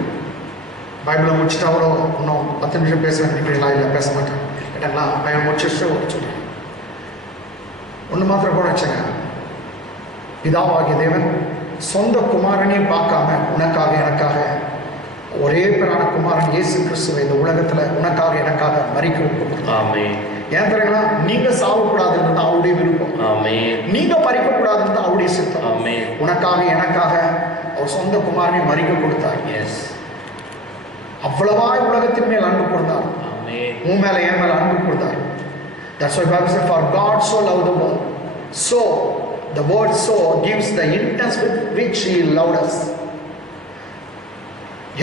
பைபிளை முடிச்சுட்டா கூட இன்னும் 10 நிமிஷம் பேச நினைக்கிறீங்களா? இல்லை, பேச மாட்டேன் கேட்டாங்களா? பைபிள் முடிச்சுட்டு ஒரு சொல்றேன். ஒன்று மாத்திரம் கூட வச்சுங்க. பிதாவாகிய தேவன் சொந்த குமாரனையும் பார்க்காம உனக்காக எனக்காக ஒரே பேரான குமாரன் இயேசு கிறிஸ்துவை இந்த உலகத்துல உனக்காக எனக்காக மரிக்க கொடுத்தார். ஏன் தெரியுங்களா? நீங்க சாவக்கூடாதுன்றது அவருடைய விருப்பம், நீங்க பறிக்கக்கூடாதுன்றது அவருடைய சித்தம். உனக்காக எனக்காக அவர் சொந்த குமாரனை மரிக்க கொடுத்தார். அவ்வளவாய் உலகத்தின் மேல் அன்பு கொடுத்தார். உன் மேல என் மேல அன்பு கொடுத்தார். That's why Bible says, for God so loved the world. So the word so gives the intense with which he loved us.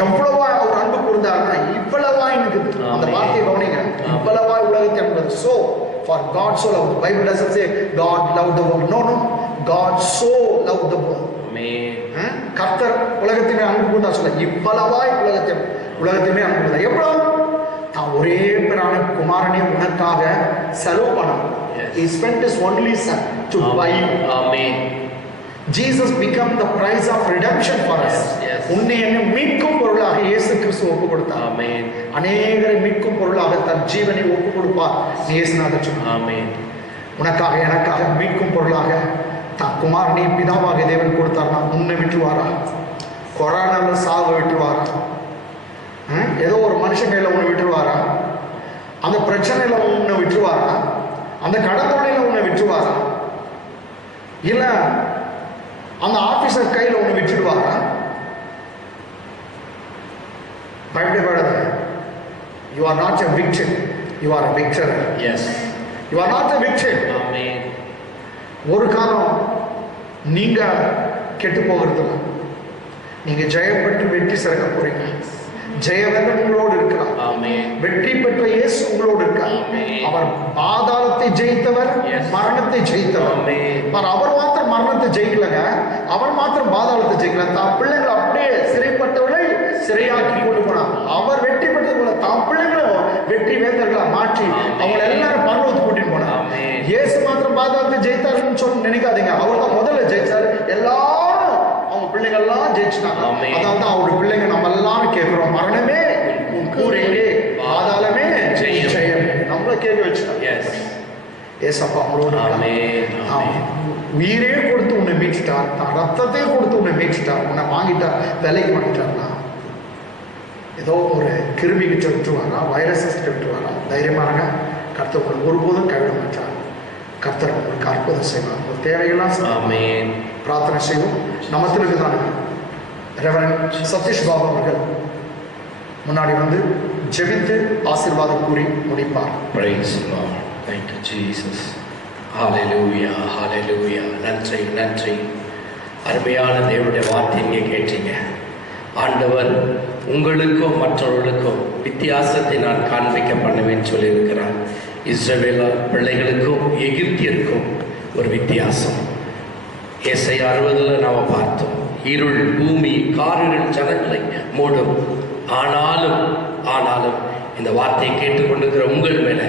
எவ்வளவா அவர் அன்பு கூர்ந்தார்னா இவ்வளவா இருக்குது. அந்த வார்த்தையை கவனிங்க, இவ்வளவா உலகத்தை அன்பு. So for God so loved. The Bible doesn't say God loved the world. No, God so loved the world. கர்த்தர் உலகத்தின் மேல் அன்பு கூர்ந்தார் சொல்ல, இவ்வளவாய் உலகத்தின் மேல் அன்பு கூர்ந்தார். எவ்வளவு? தான் ஒரே பேரான குமாரனை உனக்காக செலவு பண்ணார். He spent his only son to buy you. Amen. Jesus became the price of redemption for us. உன்னை என்னை மீட்கும் பொருளாக இயேசு கிறிஸ்து ஒப்பு கொடுத்தார். ஆமென். அநேகரை மீட்கும் பொருளாக தன் ஜீவனை ஒப்பு கொடுப்பார் இயேசுநாதர் சொன்னார். ஆமென். உனக்காக எனக்காக மீட்கும் பொருளாக தன் குமாரனை பிதாவாகிய தேவன் கொடுத்தார்னா உன்னை விட்டுவாரா? கொரோனால சாவு விட்டுவாரா? ஏதோ ஒரு மனுஷன் கையில உன்னை விட்டுருவாரா? அந்த பிரச்சனையில உன்னை விட்டுருவாரா? அந்த கடத்தொழில உன்னை விட்டுருவாரா? இல்ல அந்த ஆபீசர் கையில உன்னை விட்டுடுவாரா? பயப்படக்கூடாது. You are not a victim, you are a victor. Yes. You are not a victim. Amen. ஒரு காலம் நீங்க கெட்டு போகிறது, நீங்க ஜெயப்பட்டு வெற்றி சிறக்க போறீங்க. ஜெயவந்தன் உங்களோடு இருக்கிறார். வெற்றி பெற்ற இயேசு உங்களோடு இருக்கார். அவர் பாதாளத்தை ஜெயித்தவர், மரணத்தை ஜெயித்தவர். அவர் மாத்திரம் மரணத்தை ஜெயிக்கலங்க, அவர் மாத்திரம் பாதாளத்தை ஜெயிக்கல. தான் பிள்ளைங்களை அப்படியே சிறைப்பட்டவர்களை சிறையாக்கி கொண்டு போனார். அவர் வெற்றி பெற்றது போல தான் பிள்ளைங்களும் வெற்றி வேந்தர்களை மாற்றி அவங்க எல்லாரும் பரலோகத்துக்கு கூட்டிட்டு போனார். இயேசு மாத்திரம் பாதாளத்தை ஜெயித்தாருன்னு சொல்லி நினைக்காதீங்க. அவர் தான் முதல்ல ஜெயிச்சாரு. எல்லாரும் அவங்க பிள்ளைகள்லாம் ஜெயிச்சுட்டாங்க. அதான் அவருடைய பிள்ளைங்க நம்ம எல்லாரும் கேட்கிறோம், மரணமே உன் கூரையிலே, பாதாளமே ஜெயம். நம்மள கேட்க வச்சுட்டாங்க. ஏசப்பா அவங்களோட உயிரே கொடுத்து உன்னை மீட்டுட்டார், தான் ரத்தத்தையும் கொடுத்து உன்னை மீட்டுட்டார். உன்னை வாங்கிட்டார், விலைக்கு வாங்கிட்டார்னா ஏதோ ஒரு கிருமி கிட்ட விட்டுருவாரா, வைரஸஸ் கிட்ட விட்டுருவாரா? தைரியமானங்க, கர்த்தர் உங்களுக்கு ஒருபோதும் கைவிட மாட்டார். கர்த்தர் உங்களுக்கு அற்புதம் செய்வார். உங்கள் தேவையெல்லாம் பிரார்த்தனை செய்வோம். நமத்திற்கு தான் ரெவரண்ட் சதீஷ் பாபு அவர்கள் முன்னாடி வந்து ஜெபித்து ஆசீர்வாதம் கூறி முடிப்பார். Praise the Lord. Thank you Jesus. Hallelujah, hallelujah. நன்றி நன்றி. அருமையான தேவனுடைய வார்த்தை இங்கே கேட்டீங்க. ஆண்டவர் உங்களுக்கும் மற்றவர்களுக்கும் வித்தியாசத்தை நான் காண்பிக்க பண்ணுவேன்னு சொல்லியிருக்கிறார். இஸ்ரவேல் பிள்ளைகளுக்கும் எகிப்தியருக்கும் ஒரு வித்தியாசம். ஏசாயா 60 நாம் பார்த்தோம். இருள் பூமி காரிருள் ஜனங்களை மூடும். ஆனாலும் இந்த வார்த்தையை கேட்டுக்கொண்டிருக்கிற உங்கள் மேல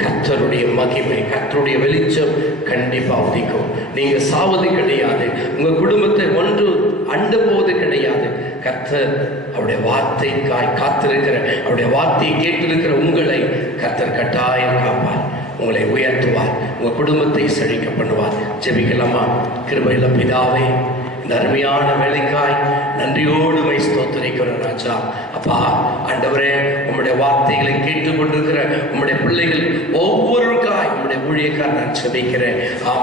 கர்த்தருடைய மகிமை, கர்த்தருடைய வெளிச்சம் கண்டிப்பா உதிக்கும். நீங்க சாவது கிடையாது, உங்க குடும்பத்தை ஒன்று அண்ட போது கிடையாது. கர்த்தர் அவருடைய வார்த்தைக்காய் காத்திருக்கிற, அவருடைய வார்த்தையை கேட்டிருக்கிற உங்களை கர்த்தர் கட்டாயம் காப்பார், உங்களை உயர்த்துவார், உங்க குடும்பத்தை செழிக்க பண்ணுவார். ஜெபிக்கலாமா? கிருபையுள்ள பிதாவே, இந்த அருமையான வேலைக்காய் நன்றியோடு மை ஸ்தோத்திரிக்கிறோம் ராஜா. அப்பா ஆண்டவரே, உம்முடைய வார்த்தைகளை கேட்டுக்கொண்டிருக்கிற உம்முடைய பிள்ளைகள் ஒவ்வொருக்காய் உம்முடைய ஊழியக்கார் நான் ஜெபிக்கிறேன்.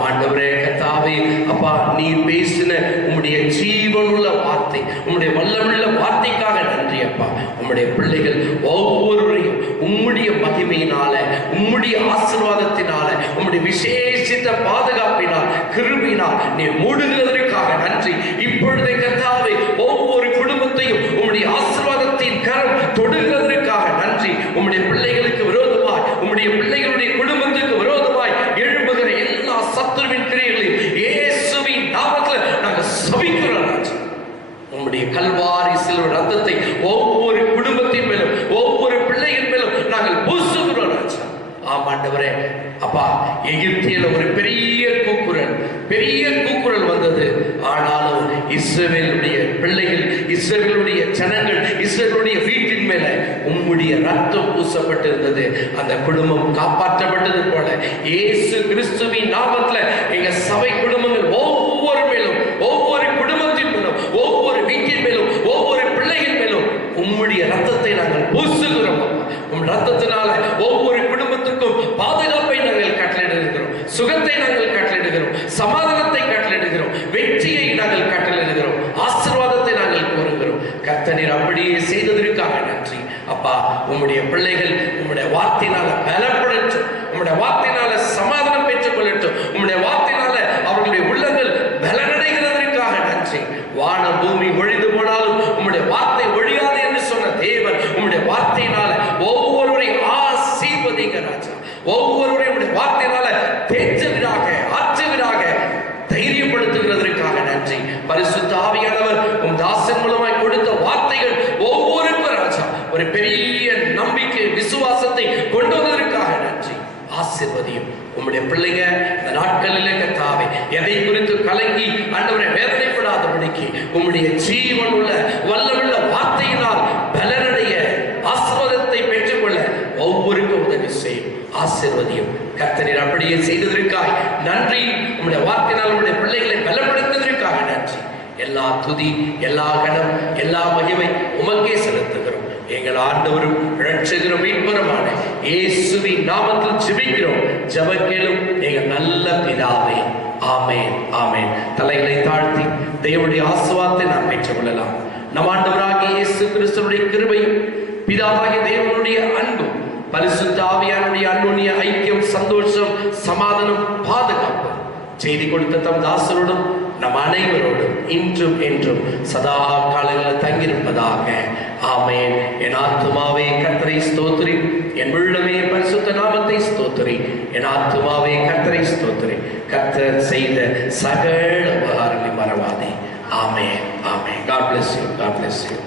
ஆண்டவரே கர்த்தாவே, அப்பா நீர் பேசின உம்முடைய ஜீவனுள்ள வார்த்தை, உம்முடைய வல்லமுள்ள வார்த்தைக்காக நன்றி அப்பா. உம்முடைய பிள்ளைகள் ஒவ்வொருவரையும் உம்முடைய மகிமையினால, உம்முடைய ஆசீர்வாதத்தினால, உம்முடைய விசேஷித்த பாதுகாப்பினால், கிருபையினால் நீர் மூடுகிறதற்காக நன்றி. இப்பொழுதே கர்த்தாவே, ஒவ்வொரு குடும்பத்தையும் உம்முடைய ஆசீர்வாதத்தின் கரம் தொடுகிறதற்காக நன்றி. உம்முடைய பிள்ளைகளுக்கு விரோதமாய், உம்முடைய பிள்ளைகளுடைய குடும்பத்துக்கு விரோதமாய் எழும்புகிற எல்லா சத்துருவின் கிரியைகளையும் இயேசுவின் நாமத்தில் நாங்கள் சபிக்கிறோம் ராஜா. உம்முடைய கல்வாரி சிலுவை ரத்தத்தை ஒவ்வொரு குடும்பத்தின் மேலும் ஒவ்வொரு பிள்ளைகள் மேலும் நாங்கள் பூசுகிறோம் ராஜா. ஆமாண்டவரே, அப்பா, எகிப்தில ஒரு பெரிய கூக்குரல் வந்தது. ஆனாலும் இஸ்ரவேலுடைய பிள்ளைகள், இஸ்ரவேலுடைய ஜனங்கள், இஸ்ரவேலுடைய வீட்டின் மேல உம்முடைய ரத்தம் பூசப்பட்டிருந்தது. அந்த குடும்பம் காப்பாற்றப்பட்டது போல இயேசு கிறிஸ்துவின் நாமத்துல எங்க சபை குடும்பங்கள் ஒவ்வொரு மேலும், ஒவ்வொரு குடும்பத்தின் மேலும், ஒவ்வொரு வீட்டின் மேலும், ஒவ்வொரு பிள்ளைகள் மேலும் உம்முடைய ரத்தத்தை நாங்கள் பூசுகிறோம். உம் ரத்தத்தினால ஒவ்வொரு குடும்பத்துக்கும் பாதுகாப்பை நாங்கள் கட்டளையிடுகிறோம், சுகத்தை நாங்கள் கட்டளையிடுகிறோம், சமாதானத்தை கட்டளையிடுகிறோம், வெற்றியை நாங்கள் கட்டளையிடுகிறோம், ஆசீர்வாதத்தை நாங்கள் கோருகிறோம். கர்த்தர் அப்படியே செய்ததற்காக நன்றி. அப்பா, உம்முடைய பிள்ளைகள் உம்முடைய வார்த்தையினால பலப்படட்டும், உம்முடைய வார்த்தையினால சமாதானம் பெற்றுக் கொள்ளட்டும், உம்முடைய வார்த்தையினால அவர்களுடைய உள்ளங்கள் பலனடைகிறதற்காக நன்றி. வான பூமி ஒழிந்து போனாலும் உம்முடைய வார்த்தை ஒழியாது என்று சொன்ன தேவன் உம்முடைய வார்த்தையினால ஒவ்வொருவரையும் ஆசீர்வதிங்க ராஜா. ஒவ்வொருவரையும் உம்முடைய வார்த்தையினால தேற்றவராக, ஆற்றவராக, தைரியப்படுத்துகிறதற்காக நன்றி. பரிசுத்த ஆவியானவர் உம் தாசன் மூலமாய் கொடுத்த வார்த்தைகள் ஒவ்வொருவருக்கும் ராஜா ஒரு பெரிய நம்பிக்கை, விசுவாசத்தை கொண்டு வந்ததற்காக நன்றி. ஆசீர்வதியும் உம்முடைய பிள்ளைங்க இந்த நாட்களிலே கர்த்தாவே எதை குறித்து கலங்கி ஆண்டவரை வேதனைப்படாதபடிக்கு உம்முடைய ஜீவன் உள்ள வல்லமுள்ள வார்த்தையினால் பலனடைய, ஆசீர்வாதத்தை பெற்றுக்கொள்ள ஒவ்வொருக்கும் உதவி செய்யும். ஆசீர்வதியும் கர்த்தர் அப்படியே செய்ததற்காய் நன்றி. உம்முடைய வார்த்தையினால் உம்முடைய பிள்ளைகளை பலப்படுத்துவதற்காக நன்றி. எல்லா துதி, எல்லா கனம், எல்லா மகிமை உமக்கே செலுத்துகிறோம். எங்கள் ஆண்டவரும் இரட்சகரும் மீட்பருமான இயேசுவின் நாமத்தில் ஜெபிக்கிறோம். ஜெபக்கேளும் எங்கள் நல்ல பிதாவே. ஆமென், ஆமென். தலைகளை தாழ்த்தி தேவனுடைய ஆசீர்வாதத்தை நாம் பெற்றுக் கொள்ளலாம். நம் ஆண்டவராகிய இயேசு கிறிஸ்துவினுடைய கிருபையும் பிதாவாகிய தேவனுடைய அன்பும் பரிசுத்த ஆவியானுடைய அன்னுடைய ஐக்கியம், சந்தோஷம், சமாதானம், பாதுகாப்பு செய்தி கொடுத்த தம் தாசரோடும் நம் அனைவரோடும் இன்றும் என்றும் சதா காலங்களில் தங்கியிருப்பதாக. ஆமென். என் ஆத்துமாவே கர்த்தரை ஸ்தோத்திரி, என் உள்ளமே பரிசுத்த நாமத்தை ஸ்தோத்திரி. என் ஆத்துமாவே கர்த்தரை ஸ்தோத்திரி. கர்த்தர் செய்த சகல உபகாரங்களை மறவாதே. ஆமென், ஆமென். God bless you. God bless you.